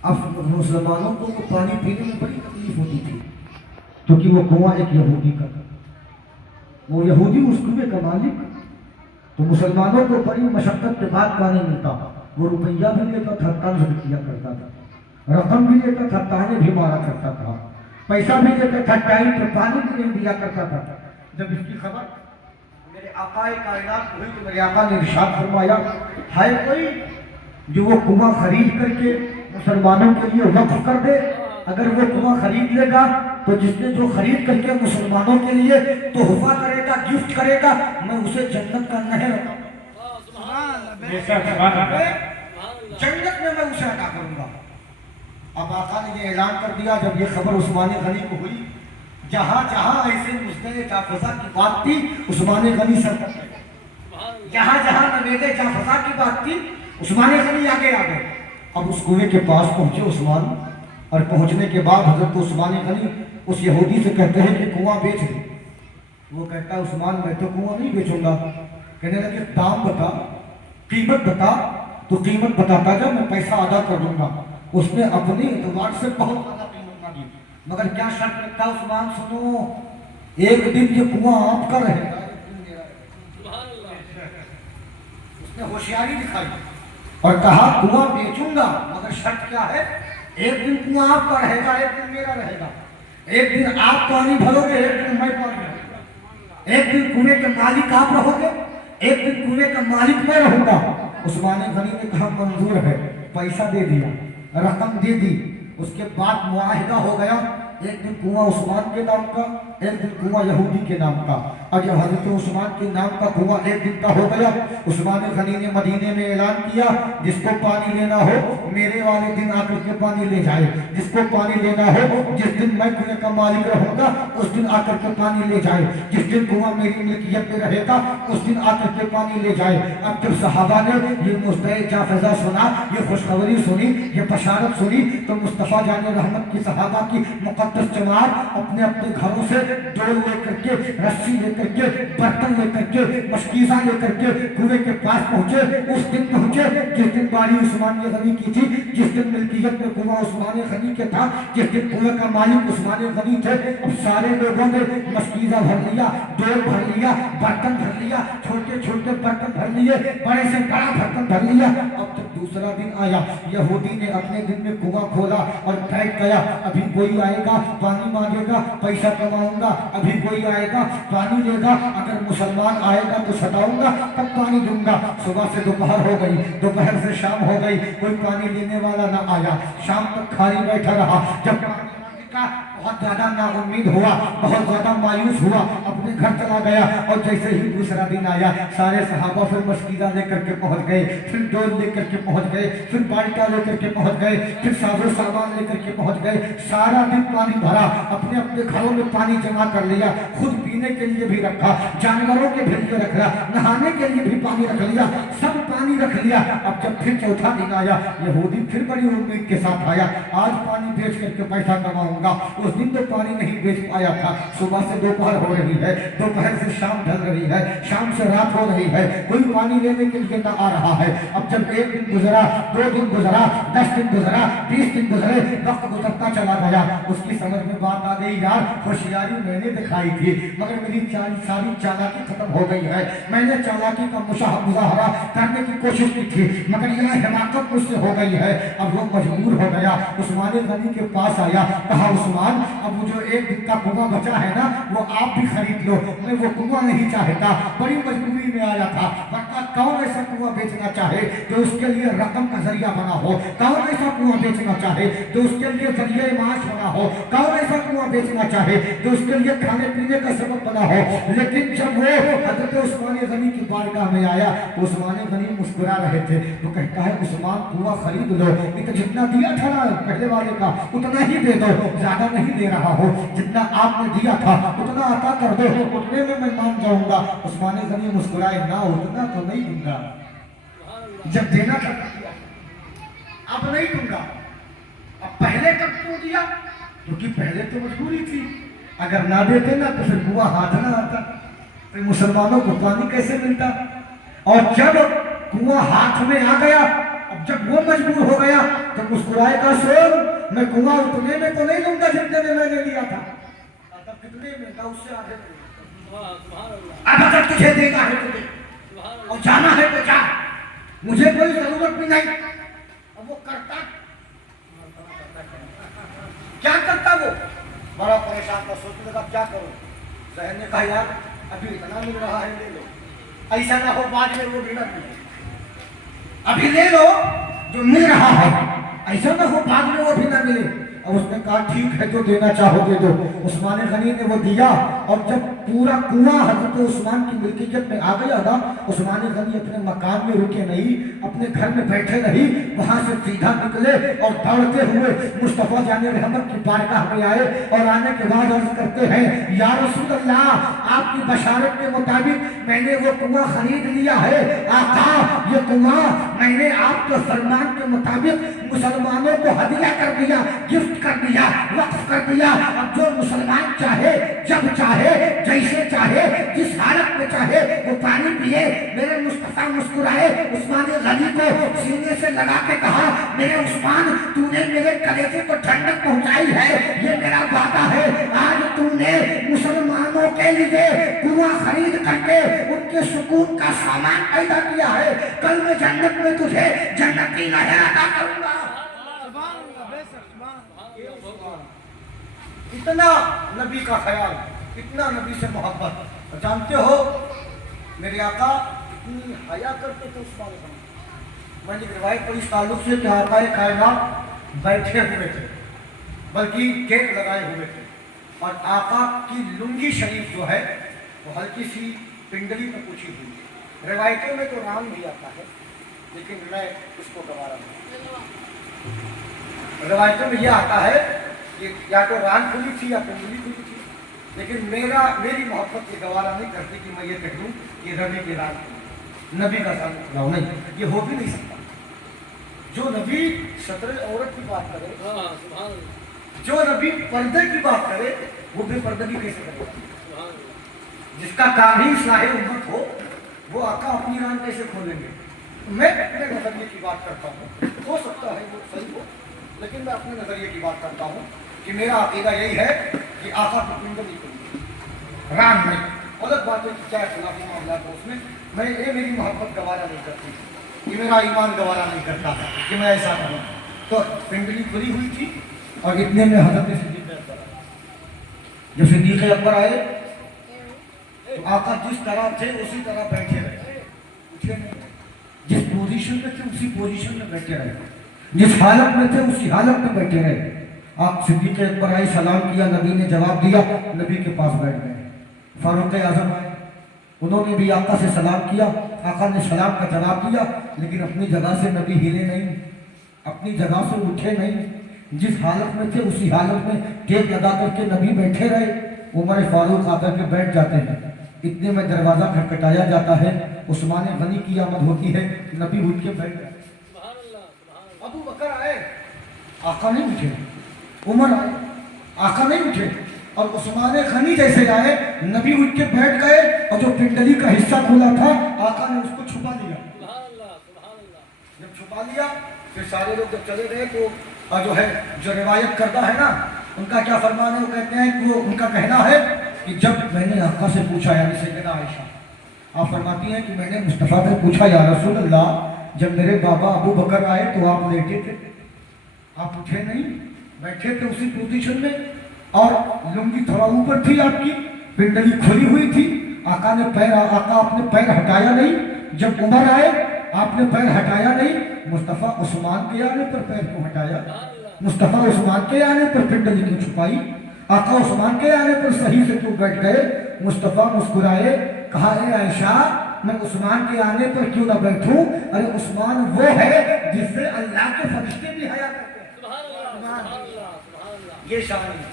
अब मुसलमानों को वो पानी पीने में बड़ी तकलीफ होती थी, क्योंकि वो कुआं एक यहूदी का था, वो यहूदी उस कुएं का मालिक। तो मुसलमानों को बड़ी मशक्कत के बाद पानी मिलता। वो रुपया भी लेता था, तंज भी किया करता था, रकम भी लेता था, ताने भी मारा करता था, पैसा भी लेता था, टाइम पर पानी भी नहीं दिया करता था। जब इसकी खबर मेरे आका कायनात हुई तो मेरे आका ने इरशाद फरमाया है कोई जो वो कुआं खरीद करके मुसलमानों के लिए वक्फ कर दे। अगर वो कुआं खरीद लेगा तो जिसने जो खरीद करके मुसलमानों के लिए तोहफा करेगा, गिफ्ट करेगा, मैं उसे जन्नत का नहर जन्नत में मैं उसे अदा करूंगा। अब आका ने ये ऐलान कर दिया जब ये खबर उस्मान गनी को हुई, जहां जहां ऐसे मुस्ते जाफसा की बात थी उस्मान गनी सर पर गए, जहां जहां नवेदे जाफसा की बात थी उस्मान गनी आगे आ गए। अब उस कुएं के पास पहुंचे उस्मान, और पहुंचने के बाद हजरत उस्मान गनी उस यहूदी से कहते हैं कि कुआं बेच दे। वो कहता है उस्मान मैं तो कुआं नहीं बेचूंगा। कहने लगे दाम बता, कीमत बता। तो कीमत बताता जा, मैं पैसा अदा कर दूंगा। उसने अपनी एतबार से बहुत ज्यादा कीमत मांगी, मगर क्या शर्त रखा उस्मान, सुनो एक दिन ये कुआं आपका रहेगा, एक दिन मेरा रहेगा। उसने होशियारी दिखाई और कहा कुआं बेचूंगा, मगर शर्त क्या है, एक दिन कुआं आपका रहेगा, एक दिन मेरा रहेगा। एक दिन आप पानी भरोगे, एक दिन मैं पानी भरूंगा। एक दिन कुएं के मालिक आप रहोगे, एक दिन कुएं का मालिक मैं रहूंगा। उस्मान गनी ने कहा मंजूर है, पैसा दे दिया, रकम दे दी। उसके बाद मुआहिदा हो गया, एक दिन कुआं उस्मान के नाम का, एक दिन कुआं यहूदी के नाम का। और जब हजरत उस्मान के नाम का कुआं एक दिन का हो गया, उस्मान गनी ने मदीने में ऐलान किया, जिसको पानी लेना हो मेरे वाले दिन आकर के पानी ले जाए, जिसको पानी लेना हो, जिस दिन मैं कुएं का मालिक रहूंगा उस दिन आकर के पानी ले जाए, जिस दिन कुआं मेरी मिल्कियत में रहेगा उस दिन आकर के पानी ले जाए। अब जब सहाबा ने ये मुस्तैजा फैजा सुना, ये खुशखबरी सुनी, ये बशारत सुनी, तो मुस्तफ़ा जाने रहमत की सहाबा की मुक़द्दस जमात अपने अपने घरों से डोल लेकर के, रस्सी लेकर के, बर्तन लेकर के, मशकीज़ा लेकर के कुएं के पास पहुंचे। उस दिन पहुंचे जिस दिन बारी उस्मान गनी की थी, जिस दिन मिल्कियत में कुआं उस्मान गनी के था, जिस दिन कुएं का मालिक उस्मान गनी थे। अब सारे लोगों ने मशकीज़ा भर लिया, डोल भर लिया, बर्तन भर लिया, छोटे छोटे बर्तन भर लिए, बड़े से बड़ा बर्तन भर लिया। अब जब दूसरा दिन आया, यहूदी ने अपने दिन में कुआं खोला और बैठ गया। अभी कोई आएगा पानी मांगेगा, पैसा कमाऊंगा, अभी कोई आएगा पानी लेगा, अगर मुसलमान आएगा तो सताऊंगा तब पानी दूंगा। सुबह से दोपहर हो गई, दोपहर से शाम हो गई, कोई पानी लेने वाला ना आया, शाम तक खाली बैठा रहा। जब बहुत ज्यादा नाउम्मीद हुआ, बहुत ज्यादा मायूस हुआ, अपने घर चला गया। और जैसे ही दूसरा दिन आया, सारे सहाबा फिर मशकीज़ा लेकर के पहुंच गए, फिर डोल लेकर के पहुंच गए, फिर बाल्टा लेकर के पहुंच गए, फिर साजो सामान लेकर के पहुंच गए। सारा दिन पानी भरा, अपने अपने घरों में पानी जमा कर लिया, खुद पीने के लिए भी रखा, जानवरों के भी लिए रखा, नहाने के लिए भी पानी रख लिया, सब पानी रख लिया। अब जब फिर चौथा दिन आया, यहूदी फिर बड़ी उम्मीद के साथ आया, आज पानी बेच करके पैसा कमाऊंगा। उस दिन तो पानी नहीं बेच पाया था। सुबह से दोपहर हो रही है, दोपहर से शाम ढल रही है, शाम से रात हो रही है, कोई पानी लेने के लिए ना आ रहा है। अब जब एक दिन गुजरा, 2 दिन गुजरा, 10 दिन गुजरा, 20 दिन गुजरे, वक्त गुजरता चला गया। उसकी समझ में बात आ गई, यार होशियारी मैंने दिखाई थी मगर मेरी सारी चालाकी खत्म हो गई है। मैंने चालाकी का मुजाहरा करने की कोशिश की थी मगर यह हिमाकत मुझसे हो गई है। अब वो मजबूर हो गया, उस्मान गनी के पास आया, कहा उस्मान अब वो जो एक दिन का कुआं बचा है ना, वो आप भी खरीद लो, मैं वो कुआं नहीं चाहता, बड़ी मजबूरी में आया था। वरना कौन ऐसा कुआं बेचना चाहे जो उसके लिए रकम का जरिया बना हो, कौन ऐसा कुआं बेचना चाहे जो उसके लिए जरिए माश बना हो, कौन ऐसा कुआं बेचना चाहे जो उसके लिए खाने पीने का सबब बना हो। लेकिन जब वो हजरत उस्मान गनी की बारगाह में आया, उस्मान गनी मुस्कुरा रहे थे, तो कहता है उस्मान कुआं खरीद लो, ये तो जितना दिया था ना पहले वाले का उतना ही दे दो, ज्यादा नहीं दे रहा हो, जितना आपने दिया था उतना अता कर दो, उतने में मैं मान जाऊंगा। उस्मान गनी मुस्कुराए, ना उतना तो नहीं दूंगा, जब देना था अब नहीं दूंगा। अब पहले कब क्यों दिया? क्योंकि पहले तो मजबूरी थी, अगर ना देते ना तो फिर कुआं हाथ ना आता, फिर मुसलमानों को पानी कैसे मिलता। और जब कुआं हाथ में आ गया, अब जब वो मजबूर हो गया तो मुस्कुराए का सुन, मैं कुआं उतने में तो नहीं लूंगा जितने में मैंने लिया था, तब कितने में था उससे आगे। अब अगर तुझे देना है तुझे और जाना है तो जा, मुझे कोई जरूरत भी नहीं। अब वो करता क्या करता, वो बड़ा परेशान था, सोचने लगा क्या करूं। जहन ने कहा यार अभी इतना मिल रहा है ले लो, ऐसा ना हो बाद में वो भी ना मिले, अभी ले लो जो मिल रहा है, ऐसा ना हो बाद में वो भी ना मिले। अब उसने कहा ठीक है जो देना चाहोगे दो। उस्मान गनी ने वो दिया। और जब पूरा कुआं हजरत उस्मान की मिल्कियत में आ गया था, उस्मान गनी अपने मकान में रुके नहीं, अपने घर में बैठे नहीं, वहां से सीधा निकले और दौड़ते हुए मुस्तफा जाने रहमत की बारगाह में आए। और आने के बाद अर्ज करते हैं, या रसूल अल्लाह, आपकी बशारत के मुताबिक मैंने वो कुआं खरीद लिया है। आका, ये कुआं मैंने आपके फरमान के मुताबिक मुसलमानों को हदिया कर दिया, गिफ्ट कर दिया, वक्फ कर दिया। अब जो मुसलमान चाहे, जब चाहे, जैसे चाहे, जिस हालत में चाहे वो पानी पिए। मेरे मुस्तफा मुस्कुराए, उस्मान गनी को सीने से लगा के कहा, मेरे उस्मान तूने मेरे कलेजे को ठंडक पहुंचाई है, ये मेरा वादा है। आज तूने मुसलमानों के लिए कुआं खरीद करके उनके सुकून का सामान पैदा किया है। कल मैं जन्नत में तुझे जन्नती नहर अता करूंगा। इतना नबी का ख्याल, اتنا نبی سے محبت. اور جانتے ہو میرے آقا اتنی حیا کرتے تھے عثمان غنی. میں نے ایک روایت پڑھی اس تعلق سے کہ آقا کائنات بیٹھے ہوئے تھے بلکہ کیک لگائے ہوئے تھے اور آقا کی لنگی شریف جو ہے وہ ہلکی سی پنڈلی میں پوچھی ہوئی ہے. روایتوں میں تو رام بھی آتا ہے لیکن میں اس کو گوارا نہیں. روایتوں میں یہ آتا ہے کہ یا تو ران کھلی تھی یا پنڈلی کھلی تھی لیکن میری محبت یہ گوارا نہیں کرتی کہ میں یہ کہہ دوں کہ ربی کی ران کھلی نبی کا سامنے کھلاؤ. نہیں, یہ ہو بھی نہیں سکتا. جو نبی سطر عورت کی بات کرے, جو نبی پردے کی بات کرے, وہ بے پردگی کیسے کرے؟ جس کا کام ہی اصلاح امت ہو وہ آقا اپنی ران کیسے کھولیں گے؟ میں اپنے نظریے کی بات کرتا ہوں, ہو سکتا ہے وہ صحیح ہو لیکن میں اپنے نظریے کی بات کرتا ہوں کہ میرا عقیدہ یہی ہے کہ آقا کی پنڈلی کھلی, ران نہیں. الگ بات ہے کہ کیا خلافی معاملات ہو اس میں یہ میری محبت گوارا نہیں کرتی, یہ میرا ایمان گوارا نہیں کرتا کہ میں ایسا کروں. تو پنڈلی کھلی ہوئی تھی اور اتنے میں حضرت صدیق اکبر آئے. جب صدیق اکبر آئے تو آقا جس طرح تھے اسی طرح بیٹھے رہے, اٹھے نہیں. جس پوزیشن میں تھے اسی پوزیشن میں بیٹھے رہے, جس حالت میں تھے اسی حالت میں بیٹھے رہے. آپ صدیق اکبر آئے, سلام کیا, نبی نے جواب دیا, نبی کے پاس بیٹھ گئے. فاروق اعظم آئے, انہوں نے بھی آقا سے سلام کیا, آقا نے سلام کا جواب دیا لیکن اپنی جگہ سے نبی ہلے نہیں, اپنی جگہ سے اٹھے نہیں. جس حالت میں تھے اسی حالت میں ٹیک لگا کر کے نبی بیٹھے رہے. عمر فاروق آ کر کے بیٹھ جاتے ہیں. اتنے میں دروازہ کھٹکھٹایا جاتا ہے, عثمان غنی کی آمد ہوتی ہے, نبی اٹھ کے بیٹھ گئے. ابو بکر آئے, آقا نہیں اٹھے. عمر آئے, آقا نہیں اٹھے. اور عثمان غنی جیسے آئے, نبی اٹھ کے بیٹھ گئے اور جو پنڈلی کا حصہ کھلا تھا آقا نے اس کو چھپا دیا. جب چھپا لیا پھر سارے لوگ جب چلے گئے تو جو روایت کرتا ہے نا ان کا کیا فرمان ہے, وہ کہتے ہیں کہ وہ ان کا کہنا ہے کہ جب میں نے آقا سے پوچھا, یعنی سیدہ عائشہ آپ فرماتی ہیں کہ میں نے مصطفیٰ سے پوچھا, یا رسول اللہ جب میرے بابا ابو بکر آئے تو آپ لیٹے تھے, آپ اٹھے نہیں, بیٹھے تھے اسی پوزیشن میں اور لنگی تھوڑا اوپر تھی, آپ کی پنڈلی کھلی ہوئی تھی. آقا آپ نے پیر ہٹایا نہیں. جب عمر آئے آپ نے پیر ہٹایا نہیں. مصطفیٰ عثمان کے آنے پر پیر کو ہٹایا, مصطفیٰ عثمان کے آنے پر پنڈلی کیوں چھپائی, آقا عثمان کے آنے پر صحیح سے کیوں بیٹھ گئے. مصطفیٰ مسکرائے, کہا اے عائشہ میں عثمان کے آنے پر کیوں نہ بیٹھوں, ارے عثمان وہ ہے جس سے اللہ کے فرشتے بھی حیا کرتے ہیں. یہ شان ہے,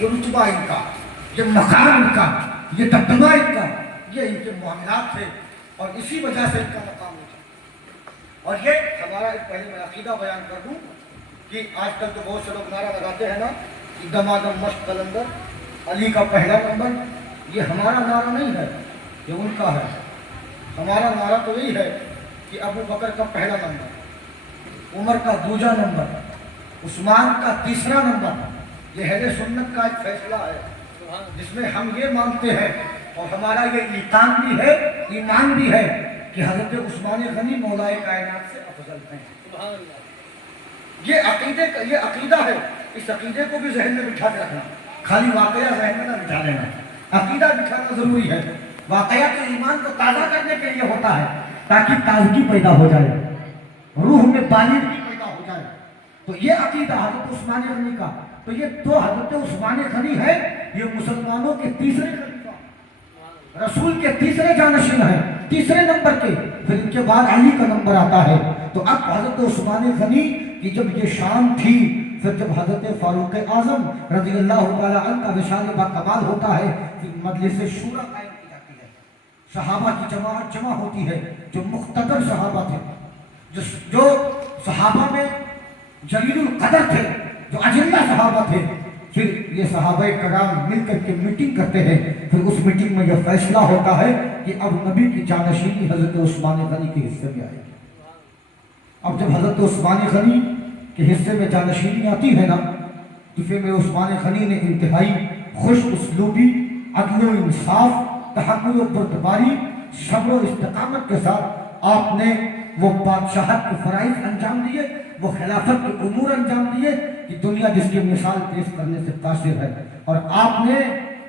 یہ رتبہ ان کا, یہ مقام ان کا, یہ دبدبہ ان کا, یہ ان کے معاملات تھے اور اسی وجہ سے ان کا مقام ہوتا. اور یہ ہمارا ایک پہلے میں عقیدہ بیان کر دوں کہ آج کل تو بہت سے لوگ نعرہ لگاتے ہیں نا کہ دمادم مشق قلندر, علی کا پہلا نمبر. یہ ہمارا نعرہ نہیں ہے, یہ ان کا ہے. ہمارا نعرہ تو یہی ہے کہ ابو بکر کا پہلا نمبر, عمر کا دوسرا نمبر, عثمان کا تیسرا نمبر. یہ اہل سنت کا ایک فیصلہ ہے جس میں ہم یہ مانتے ہیں اور ہمارا یہ ایقان بھی ہے, ایمان بھی ہے کہ حضرت عثمان غنی مولائے کائنات سے افضل ہیں. یہ عقیدہ ہے. اس عقیدے کو بھی ذہن میں بٹھا کے رکھنا, خالی واقعہ ذہن میں نہ بٹھا لینا, عقیدہ بٹھانا ضروری ہے. واقعہ کے ایمان کو تازہ کرنے کے لیے ہوتا ہے تاکہ تازگی پیدا ہو جائے, روح میں بالندگی پیدا ہو جائے. تو یہ عقیدہ حضرت عثمان غنی کا, تو یہ تو حضرت عثمان غنی ہے, یہ مسلمانوں کے تیسرے خلیفہ, رسول کے تیسرے جانشین ہیں, تیسرے نمبر کے. پھر ان کے بعد علی کا نمبر آتا ہے. تو اب حضرت عثمان غنی کی جب یہ شان تھی, پھر جب حضرت فاروق اعظم رضی اللہ تعالیٰ عنہ کا وصال با کمال ہوتا ہے, پھر مجلس شورا قائم کی جاتی ہے, صحابہ کی جماعت جمع ہوتی ہے, جو مقتدر صحابہ تھے, جو صحابہ میں جلیل القدر تھے, جو اجلہ صحابہ تھے. پھر یہ صحابہ کرام مل کر کے میٹنگ کرتے ہیں. پھر اس میٹنگ میں یہ فیصلہ ہوتا ہے کہ اب نبی کی جانشینی حضرت عثمان غنی کے حصے میں آئے گی. اب جب حضرت عثمان غنی کے حصے میں جانشینی آتی ہے نا, تو پھر میں عثمان غنی نے انتہائی خوش اسلوبی, عدل و انصاف, تحمل و بردباری, صبر و استقامت کے ساتھ آپ نے وہ بادشاہت کے فرائض انجام دیے, وہ خلافت کے امور انجام دیے کہ دنیا جس کی مثال پیش کرنے سے قاصر ہے. اور آپ نے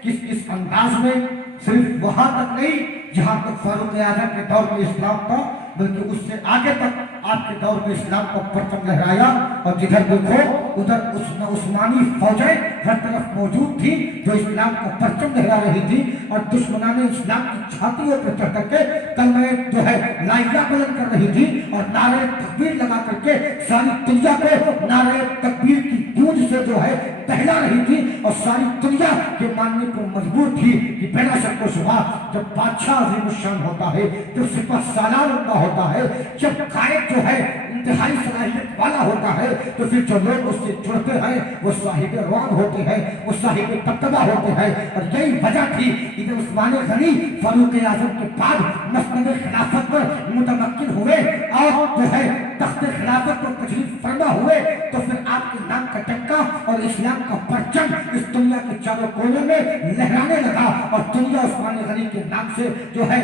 किस अंदाज में, सिर्फ वहां तक नहीं जहां तक फारूक आजम के दौर में इस्लाम था, बल्कि उससे आगे तक आपके दौर में इस्लाम का परचम लहराया। और जिधर देखो उधर उस्मानी फौजें हर तरफ मौजूद थी जो इस्लाम का परचम लहरा रही थी, और दुश्मनाने इस्लाम की छातियों पर चढ़ करके कलमे जो है लाइया बुलंद कर रही थी और नारे तकबीर लगा करके सारी दुनिया को नारे तकबीर की गूंज से जो है दहला रही थी, और सारी दुनिया के मानने पर मजबूर थी कि बिना शक व शुबा जब बादशाह अज़ीमुश्शान होता है, जब सिपह सालार उनका होता है, जब कायद जो है इंतहाई सलाहियत वाला होता है, तो फिर जो लोग उससे जुड़ते हैं वो साहिब रवान होते हैं, वो साहिब तबदबा होते हैं। और यही वजह थी कि जब उस्मान गनी फारूक आजम के बाद मसनद खिलाफत पर मुतमक्किन हुए और जो है तख्त खिलाफत पर तशरीफ फरमा हुए, तो फिर आपके नाम का टक्का और इस्लाम का परचम इस दुनिया के चारों कोनों में लहराने लगा, और दुनिया उस्मान गनी के नाम से जो है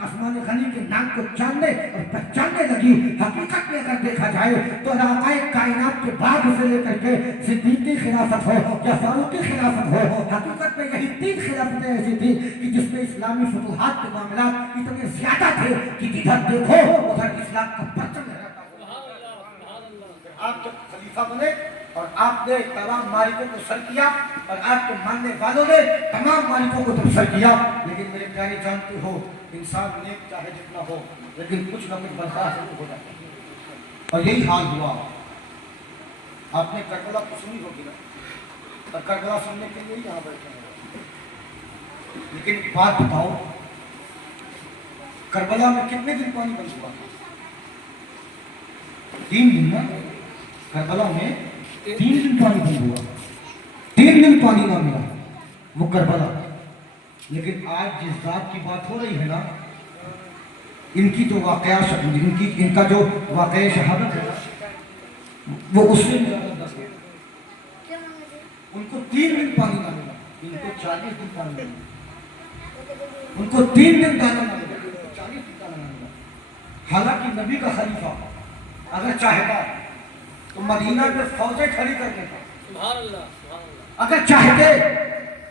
उस्मान गनी के नाम को जानने और पहचानने लगी। हकीकत में अगर देखा जाए तो राकाए कायनात के बाद से लेकर के सिद्दीकी खिलाफत हो या फारूकी खिलाफत हो, हकीकत में यही 3 खिलाफतें ऐसी थी कि जिसमें इस्लामी फतूहात के मामला इतने ज्यादा थे कि जिधर देखो उधर इस्लाम का परचम लहराता हुआ। आप जब खलीफा बने और आपने तमाम मालिकों को सर किया और आपके मानने वालों ने तमाम मालिकों को तब सर किया, लेकिन मेरे प्यारे जानते हो इंसान नेक चाहे जितना हो लेकिन कुछ न कुछ बर्दाश्त हो जाता है, और यही हाल हुआ। आपने करबला को सुनी होगी ना, और करबला सुनने के लिए यहाँ बैठे हैं, लेकिन एक बात बताओ करबला में कितने दिन पानी बंद हुआ? 3 दिन ना, करबला में 3 दिन पानी बंद हुआ, 3 दिन पानी ना मिला, वो करबला। लेकिन आज जिस रात की बात हो रही है ना, इनकी जो वाकया इनका जो वाकया शहादत है वो उससे उनको 3 दिन पानी ना मिला, इनको 40 दिन पानी मिला, उनको 3 दिन दाना ना मिला, 40 दिन दाना ना मिला। हालांकि नबी का खलीफा अगर चाहता तो मदीना में फौजें खड़ी कर देता, अगर चाहते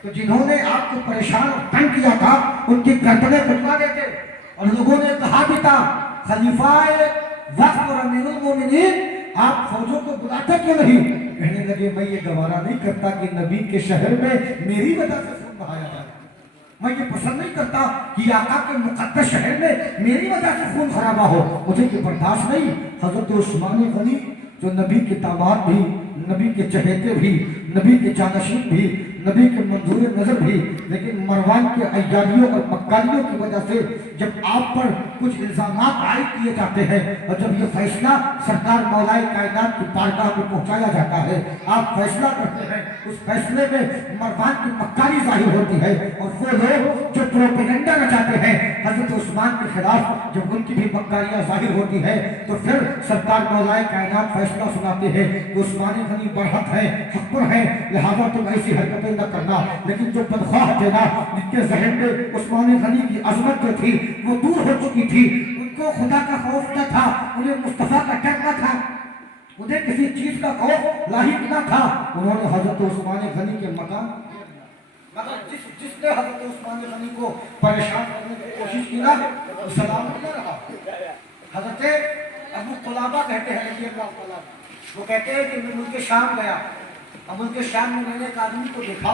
तो जिन्होंने आपको परेशान और तंग किया था उनकी गर्दनें कटवा देते। और लोगों ने कहा भी था खलीफाए वक्त और अमीरुल मोमिनीन आप फौजों को बुलाते क्यों नहीं? कहने लगे मैं ये गवारा नहीं करता कि नबी के शहर में मेरी वजह से खून बहाया जाए, मैं ये पसंद नहीं करता कि आका के मुकद्दस शहर में मेरी वजह से खून खराबा हो, मुझे ये बर्दाश्त नहीं। हजरत उस्मान गनी जो नबी के दामाद भी, नबी के चहेते भी, नबी के जानशीन भी, नबी के मंजूर नजर भी, लेकिन मरवान के अय्यारियों और मक्कारियों की वजह से जब आप पर कुछ इल्जामात आयद किए जाते हैं और जब ये फैसला सरकार मौलाए कायनात की बारगाह में पहुंचाया जाता है, आप फैसला करते हैं, उस फैसले में मरवान की मक्कारी जाहिर होती है, और वो लोग जो प्रोपेगेंडा रचाते हैं हजरत उस्मान के खिलाफ, जब उनकी भी मक्कारियां जाहिर होती है तो फिर सरकार मौलाए कायनात फैसला सुनाते हैं कि उस्मानी गनी बरहक है, हक पर है, लिहाजा तुम ऐसी हरकतें न करना। लेकिन जो बदख्वाह थे ना, जिनके जहन में उस्मान गनी की अजमत जो थी वो दूर हो चुकी थी, उनको खुदा का खौफ न था, उन्हें मुस्तफा का डर न था, उन्हें किसी चीज का खौफ लाहिक न था, उन्होंने हजरत उस्मान गनी के मकान, मगर जिसने हजरत उस्मान गनी को परेशान करने की कोशिश की ना, वो सलामत न रहा। हजरत अबू कुलाबा कहते हैं रज़ियल्लाहु, वो कहते हैं कि मैं मुल्क शाम गया, अब मुल्क शाम में मैंने एक आदमी को देखा,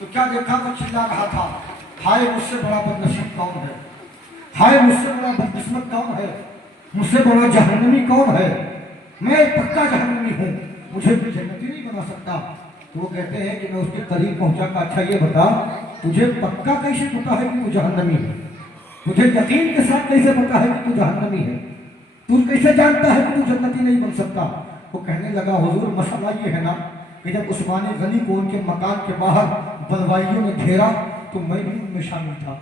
तो क्या देखा, वो चिल्ला रहा था, हाय मुझसे बड़ा बदनसीब कौन है, हाय मुझसे बड़ा बदकिस्मत कौन है, मुझसे बड़ा जहन्नमी कौन है, मैं पक्का जहन्नमी हूँ, मुझे भी जन्नती नहीं बना सकता। तो वो कहते हैं कि मैं उसके करीब पहुंचा का, अच्छा ये बता तुझे पक्का कैसे पता है कि तू जहन्नमी है, तुझे यकीन के साथ कैसे पता है कि तू जहन्नमी है, तू कैसे जानता है कि तू जन्नती नहीं बन सकता? वो कहने लगा हुजूर मसला ये है ना कि जब उस्मान गनी को उनके मकान के बाहर बलवाइयों ने घेरा तो मैं भी उनमें शामिल था,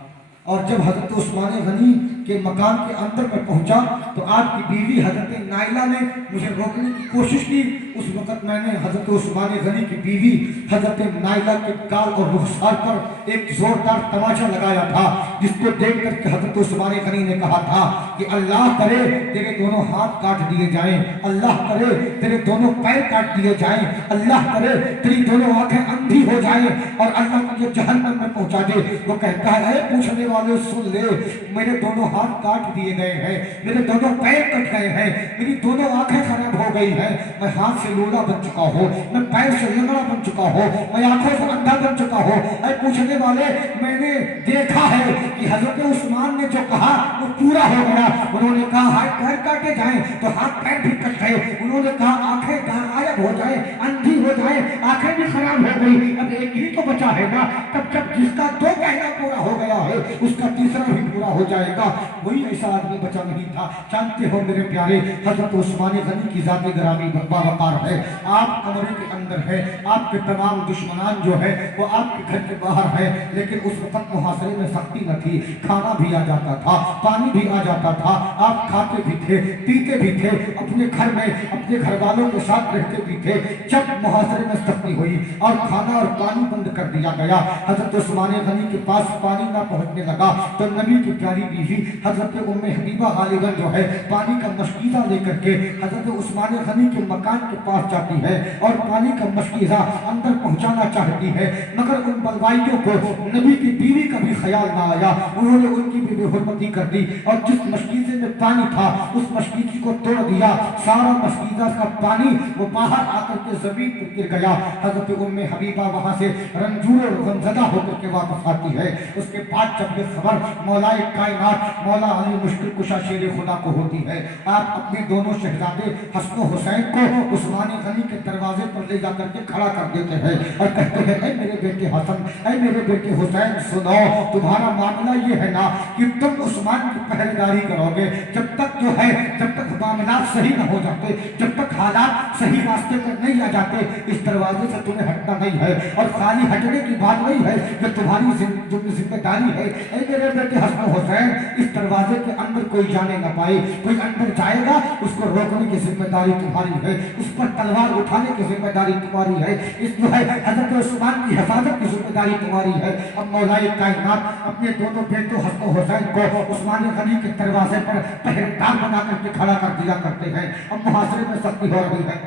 और जब हजरत उस्मान गनी کے مکان کے اندر میں پہنچا تو آپ کی بیوی حضرت نائلہ نے مجھے روکنے کی کوشش کی. اس وقت میں نے حضرت عثمان غنی کی بیوی حضرت نائلہ کے گال اور رخسار پر ایک زوردار تماچا لگایا تھا، جس کو دیکھ کر کے حضرت عثمان غنی نے کہا تھا کہ اللہ کرے تیرے دونوں ہاتھ کاٹ دیے جائیں، اللہ کرے تیرے دونوں پیر کاٹ دیے جائیں، اللہ کرے تیری دونوں آنکھیں اندھی ہو جائیں اور اللہ تجھے جہنم میں پہنچا دے. وہ کہتا ہے اے پوچھنے والے سن لے، میرے دونوں ہاتھ کاٹ دیے گئے ہیں، میرے دونوں پیر کٹ گئے ہیں، میری دونوں آنکھیں خراب ہو گئی ہیں، میں ہاتھ سے لولا بن چکا ہوں، میں پیر سے لنگڑا بن چکا ہوں، میں آنکھوں سے اندھا بن چکا ہوں. اے پوچھنے والے، میں نے دیکھا ہے کہ حضرت عثمان نے جو کہا وہ پورا ہو گیا. انہوں نے کہا ہاتھ پیر کاٹے جائیں تو ہاتھ پیر بھی کٹ گئے. انہوں نے کہا آنکھیں غائب ہو جائیں، اندھی ہو جائیں، آنکھیں بھی خراب ہو گئی. اب ایک ہی تو بچا ہے نا. تب جب جس کا دو کہنا پورا ہو گیا ہے اس کا تیسرا بھی پورا ہو جائے گا. وہی ایسا آدمی بچا نہیں تھا. جانتے ہو میرے پیارے، حضرت عثمان غنی کی ذات گرامی باوقار ہے. آپ کمرے کے اندر ہے، آپ کے تمام دشمنان جو ہے وہ آپ کے گھر کے باہر ہے، لیکن اس وقت محاصرے میں سختی نہ تھی. کھانا بھی آ جاتا تھا، پانی بھی آ جاتا تھا، آپ کھاتے بھی تھے، پیتے بھی تھے، اپنے گھر میں اپنے گھر والوں کے ساتھ رہتے بھی تھے. جب محاصرے میں سختی ہوئی اور کھانا اور پانی بند کر دیا گیا، حضرت عثمان غنی کے پاس پانی نہ پہنچنے لگا تو نبی کی پیاری بیوی حضرت ام حبیبہ غالباً جو ہے پانی کا مشکیزہ لے کر کے حضرت عثمان غنی کے مکان کے پاس جاتی ہے اور پانی کا مشکیزہ اندر پہنچانا چاہتی ہے. مگر ان بلوائیوں کو نبی کی بیوی کا بھی خیال نہ آیا. انہوں نے ان کی بھی بے حرمتی کر دی اور جس مشکیزے میں پانی تھا اس مشکیزے کو توڑ دیا. سارا مشکیزہ کا پانی وہ باہر آ کر کے زمین پر گر گیا. حضرت ام حبیبہ وہاں سے رنجور اور غمزدہ ہو کر کے واپس آتی ہے. اس کے بعد جب یہ خبر مولا کائنات مولا علی مشکل کشا شیر خدا کو ہوتی ہے، آپ اپنے دونوں شہزادے حسن و حسین کو عثمان غنی کے دروازے پر لے جا کر کے کھڑا کر دیتے ہیں اور کہتے ہیں اے میرے بیٹے حسن، اے میرے بیٹے حسین، سنو تمہارا معاملہ یہ ہے نا کہ تم عثمان کی پہرےداری کرو گے جب تک جو ہے، جب تک معاملات صحیح نہ ہو جاتے، جب تک حالات صحیح راستے پر نہیں آ جاتے، اس دروازے سے تمہیں ہٹنا نہیں ہے. اور خالی ہٹنے کی بات نہیں ہے کہ تمہاری ذمہ داری ہے. اے میرے بیٹے حسن و حسین، اس دروازے کے اندر کوئی جانے نہ پائے. کوئی اندر جائے گا اس کو روکنے کی ذمہ داری تمہاری ہے، اس پر تلوار اٹھانے کی ذمہ داری تمہاری ہے، اس جو ہے حضرت عثمان کی حفاظت کی ذمہ داری تمہاری ہے. اب مولا کائنات اپنے دونوں بیٹوں حسن و حسین کو عثمان غنی کے دروازے پر پہرےدار بنا کر کے کھڑا کر دیا کرتے ہیں. اب محاصرے میں سختی ہو رہی ہے،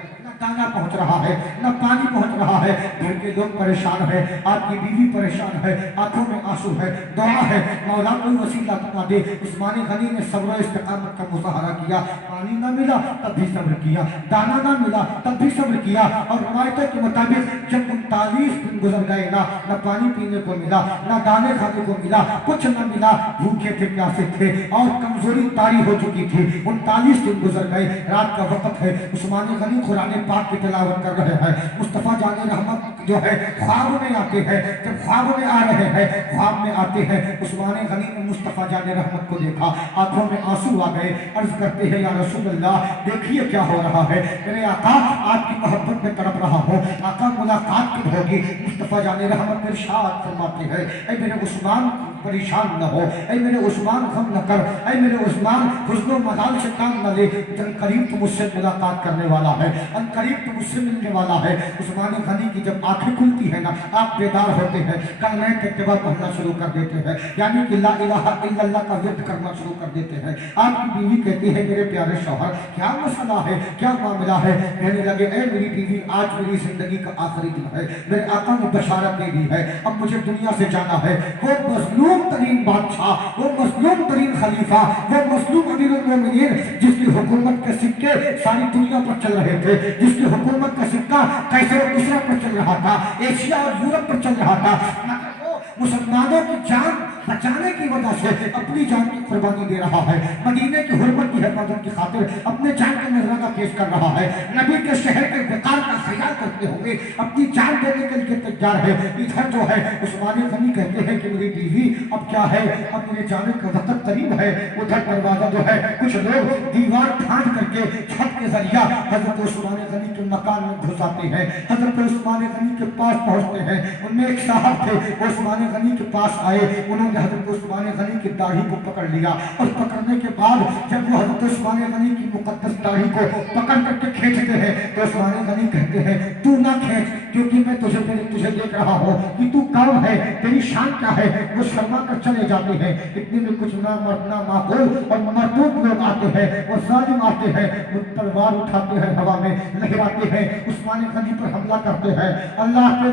دانا پہنچ رہا ہے، نہ پانی پہنچ رہا ہے. گھر کے لوگ پریشان ہیں، آپ کی بیوی پریشان ہے، آنکھوں میں آنسو ہے. دعا ہے مولا کوئی وسیلہ بتا دے. عثمان غنی نے صبر و استقامت کا مظاہرہ کیا. پانی نہ ملا تب بھی صبر کیا، دانا نہ ملا تب بھی صبر کیا. اور روایتوں کے مطابق جب 39 دن گزر گئے، نہ پانی پینے کو ملا، نہ دانے کھانے کو ملا، کچھ نہ ملا، بھوکے تھے، پیاسے تھے اور کمزوری طاری ہو چکی تھی. 39 دن گزر گئے، رات کا وقت ہے. عثمان غنی قرآن پاک کی تلاوت کر رہے ہیں. مصطفیٰ جان رحمت جو ہے خواب میں آتے ہیں. جب خواب میں آ رہے ہیں، خواب میں آتے ہیں، عثمان غنی نے مصطفیٰ جان رحمت کو دیکھا، آنکھوں میں آنسو آ گئے. عرض کرتے ہیں یا رسول اللہ دیکھیے کیا ہو رہا ہے، میرے آقا آپ کی محبت میں تڑپ رہا ہوں، آقا ملاقات کب ہوگی؟ مصطفیٰ جان رحمت ارشاد فرماتے ہیں اے میرے عثمان پریشان نہ ہو، اے میرے عثمان غم نہ کر، اے میرے عثمان حزن و ملال سے کام نہ لے. ان قریب تو مجھ سے ملاقات کرنے والا ہے، ان قریب تو مجھ سے ملنے والا ہے. عثمان غنی کی جب آنکھیں کھلتی ہیں نا، آپ بیدار ہوتے ہیں، کلمہ طیبہ پڑھنا شروع کر دیتے ہیں، یعنی کہ لا الہ الا اللہ کا ورد کرنا شروع کر دیتے ہیں. آپ کی بیوی کہتی ہے میرے پیارے شوہر کیا مسئلہ ہے، کیا معاملہ ہے؟ کہنے لگے اے میری بیوی آج میری زندگی کا آخری دن ہے، میرے آقا نے بشارت دے دی ہے، اب مجھے دنیا سے جانا ہے. وہ مظلوم ترین بادشاہ، وہ مظلوم ترین خلیفہ، وہ مظلوم امیر المومنین جس کی حکومت کے سکے ساری دنیا پر چل رہے تھے، جس کی حکومت کا سکہ قیصر و کسریٰ پر چل رہا تھا، ایشیا اور یورپ پر چل رہا تھا، مگر وہ مسلمانوں کی جان بچانے کی وجہ سے اپنی جان کی قربانی دے رہا ہے، مدینے کی حرمت کی حفاظت کی خاطر اپنے جان کو नजराना पेश कर रहा है। नबी के शहर के विकार का ख्याल करते हुए अपनी जान देने के लिए तैयार है। इधर जो है उस्मान गनी कहते हैं कि मेरी बीवी अब क्या है, अब मेरे जाने का वक्त करीब है। उधर दरवाजा जो है कुछ लोग दीवार फाड़ करके छत के जरिया हजरत उस्मान गनी के मकान में घुस आते हैं। हजरत उस्मान गनी के पास पहुंचते हैं। उनमें एक साहब थे, उस्मान गनी के पास आए। उन्होंने हजरत उस्मान गनी की दाढ़ी को पकड़ लिया और पकड़ने के बाद जब वो हजरत उस्मान गनी की मुकद्दस दाढ़ी को पकड़ करके खींचते हैं तो उस्मान गनी कहते हैं तू ना खींच, क्योंकि मैं तुझे देख रहा हूँ कि तू कौन है, तेरी शान क्या है। वो शर्मा कर चले जाते हैं। इतने में कुछ ना मरना माकूल और मरदूत लोग आते हैं और जालिम आते हैं। वो तलवार उठाते हैं, हवा में लहराते हैं, उस्मान गनी पर हमला करते हैं। अल्लाह के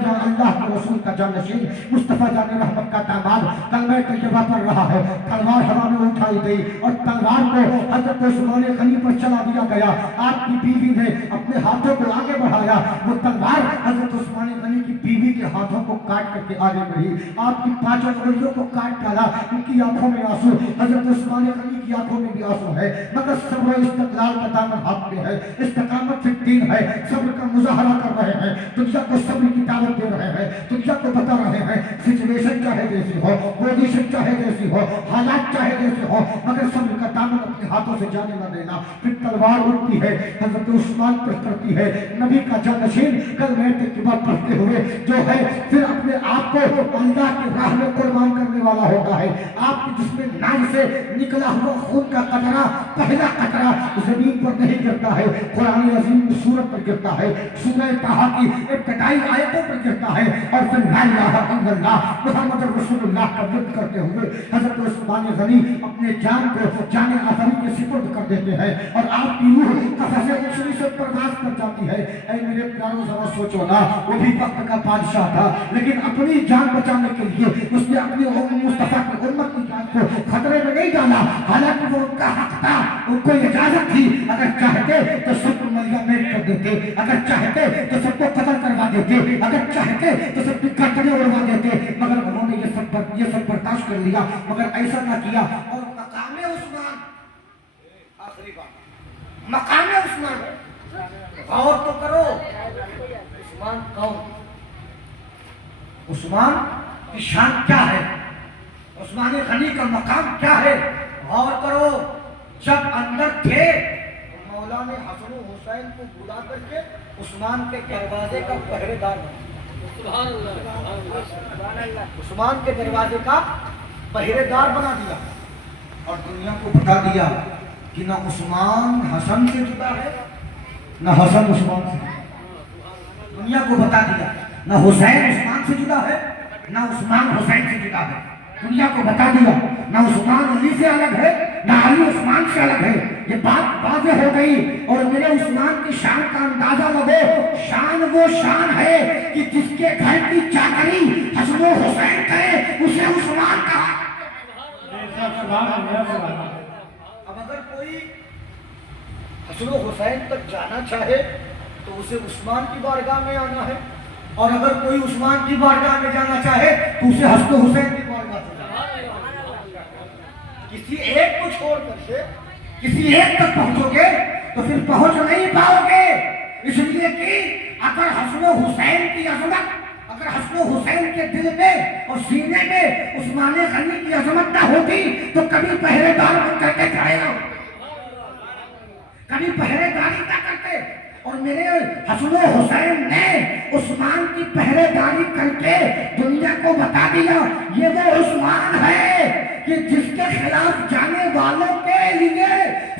रसूल का जानशीन मुस्तफा जान रहमत का दामाद कलमे तैयबा पढ़ रहा है। तलवार हवा में उठाई गई और तलवार को हजरत उस्मान गनी पर चला दिया गया। आपकी बीवी ने अपने हाथों को आगे बढ़ाया, वो तलवार हजरत उस्मान गनी की बीवी के हाथों को काट करके आगे बढ़ी। आपकी पांचों उंगलियों को काट डाला। उनकी आंखों में आंसू, हजरत उस्मान गनी की आंखों में भी आंसू है, मगर सब्र इस्तिक़लाल का दामन हाथ में है, इस्तिक़ामत फिर दीन है। सब्र का मुजाहरा कर रहे हैं, दुनिया को सब्र की दावत दे रहे हैं, दुनिया को बता रहे हैं सिचुएशन चाहे जैसी हो, पोजीशन चाहे जैसी हो, हालात चाहे जैसे हो, मगर सब्र का दामन अपने हाथों से जाने न देना। फिर तलवार उठती है, हजरत उस्मान पर करती है। नबी का जानशीन कलमे तैयबा पढ़ते हुए जो है फिर अपने आप को अल्लाह की राह में कुर्बान करने वाला होता है। आपके जिसमें नाम से निकला हुआ खून का कतरा, पहला कतरा जमीन पर नहीं गिरता है, कुरान अजीम की सूरत पर गिरता है, सूरह ताहा की इब्तिदाई आयतों पर गिरता है। और फिर ला इलाहा इल्लल्लाह मुहम्मद रसूलुल्लाह का जिक्र करते हुए हजरत उस्मान गनी अपने जान को जाने आखिरी के सिपुर्द कर देते हैं और आपकी रूह कफ़से उछली से परवाज़ कर जाती है। ऐ मेरे प्यारों जरा सोचो ना, वो भी वक्त का बादशाह था, लेकिन अपनी जान बचाने के लिए उसने अपनी मुस्तफा की उम्मत की जान को खतरे में नहीं डाला। हालांकि वो उनका हक था, उनको इजाजत थी, अगर चाहते तो सबको मलिया मेट कर देते, अगर चाहते तो सबको कत्ल करवा देते, अगर चाहते तो सबकी गर्दनें उड़वा देते, मगर उन्होंने ये सब बर्दाश्त कर लिया, मगर ऐसा ना किया। और मकामे उस्मान, आखिरी बात, मकामे उस्मान, गौर तो करो उस्मान कौन, उस्मान की शान क्या है, उस्मान गनी का मकाम क्या है, गौर करो। जब अंदर थे तो मौला ने हसन हुसैन को बुला करके उस्मान के दरवाजे का पहरेदार बना, उस्मान के दरवाजे का पहरेदार बना दिया और दुनिया को बता दिया कि ना उस्मान हसन से जुदा है, ना हसन उस्मान से। दुनिया को बता दिया ना हुसैन उस्मान से जुदा है, ना उस्मान हुसैन से जुदा है। दुनिया को बता दिया ना उस्मान अली से अलग है, ना अली उस्मान से अलग है। ये बात वाज़ेह हो गई। और मेरे उस्मान की शान का अंदाजा लगो, शान वो शान है कि जिसके घर की चाकरी हसन हुसैन करे उसे उस्मान कहा। अब अगर कोई हसन हुसैन तक जाना चाहे तो उसे उस्मान की बारगाह में आना है, और अगर कोई उस्मान की बारगाह में जाना चाहे तो उसे हसन हुसैन की बारगाह से जाना है। किसी एक को छोड़ करके किसी एक तक पहुंचोगे तो फिर पहुंच नहीं पाओगे, इसलिए कि अगर हसन हुसैन की अजमत, अगर हसन हुसैन के दिल में और सीने में उस्मान गनी की अजमत ना होती तो कभी पहरेदार बन करके जाएगा, कभी पहरेदारी ना करते। और मेरे हसन हुसैन ने उस्मान की पहरेदारी करके दुनिया को बता दिया ये वो उस्मान है कि जिसके खिलाफ जाने वालों के लिए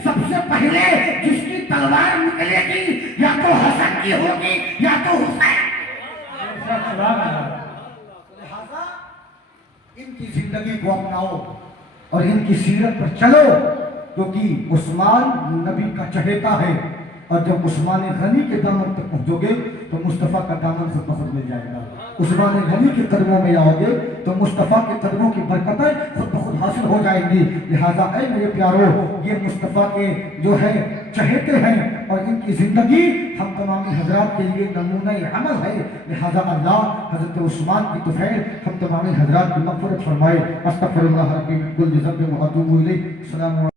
सबसे पहले जिसकी तलवार निकलेगी या तो हसन की होगी या तो हुसैन। लिहाजा इनकी जिंदगी को अपनाओ और इनकी सीरत पर चलो, क्योंकि उस्मान नबी का चहेता है। और जब उस्मान गनी के दामन तक पहुंचोगे तो मुस्तफ़ा का दामन से खुद मिल जाएगा। उस्मान गनी के कदमों में आओगे तो मुस्तफ़ा के कदमों की बरकतें खुद ब खुद हासिल हो जाएंगी। लिहाजा ऐ मेरे प्यारो, ये मुस्तफ़ा के जो है चहेते हैं और इनकी ज़िंदगी हम तमामी हजरात के लिए नमूना अमल है। लिहाजा अल्लाह हज़रत उस्मान की तुफ़ैल हम तमामी हजरात की मग़फ़िरत फरमाए। अस्तग़फ़िरुल्लाह रब्बी मिन कुल्लि ज़ंबिन व अतूबु इलैह।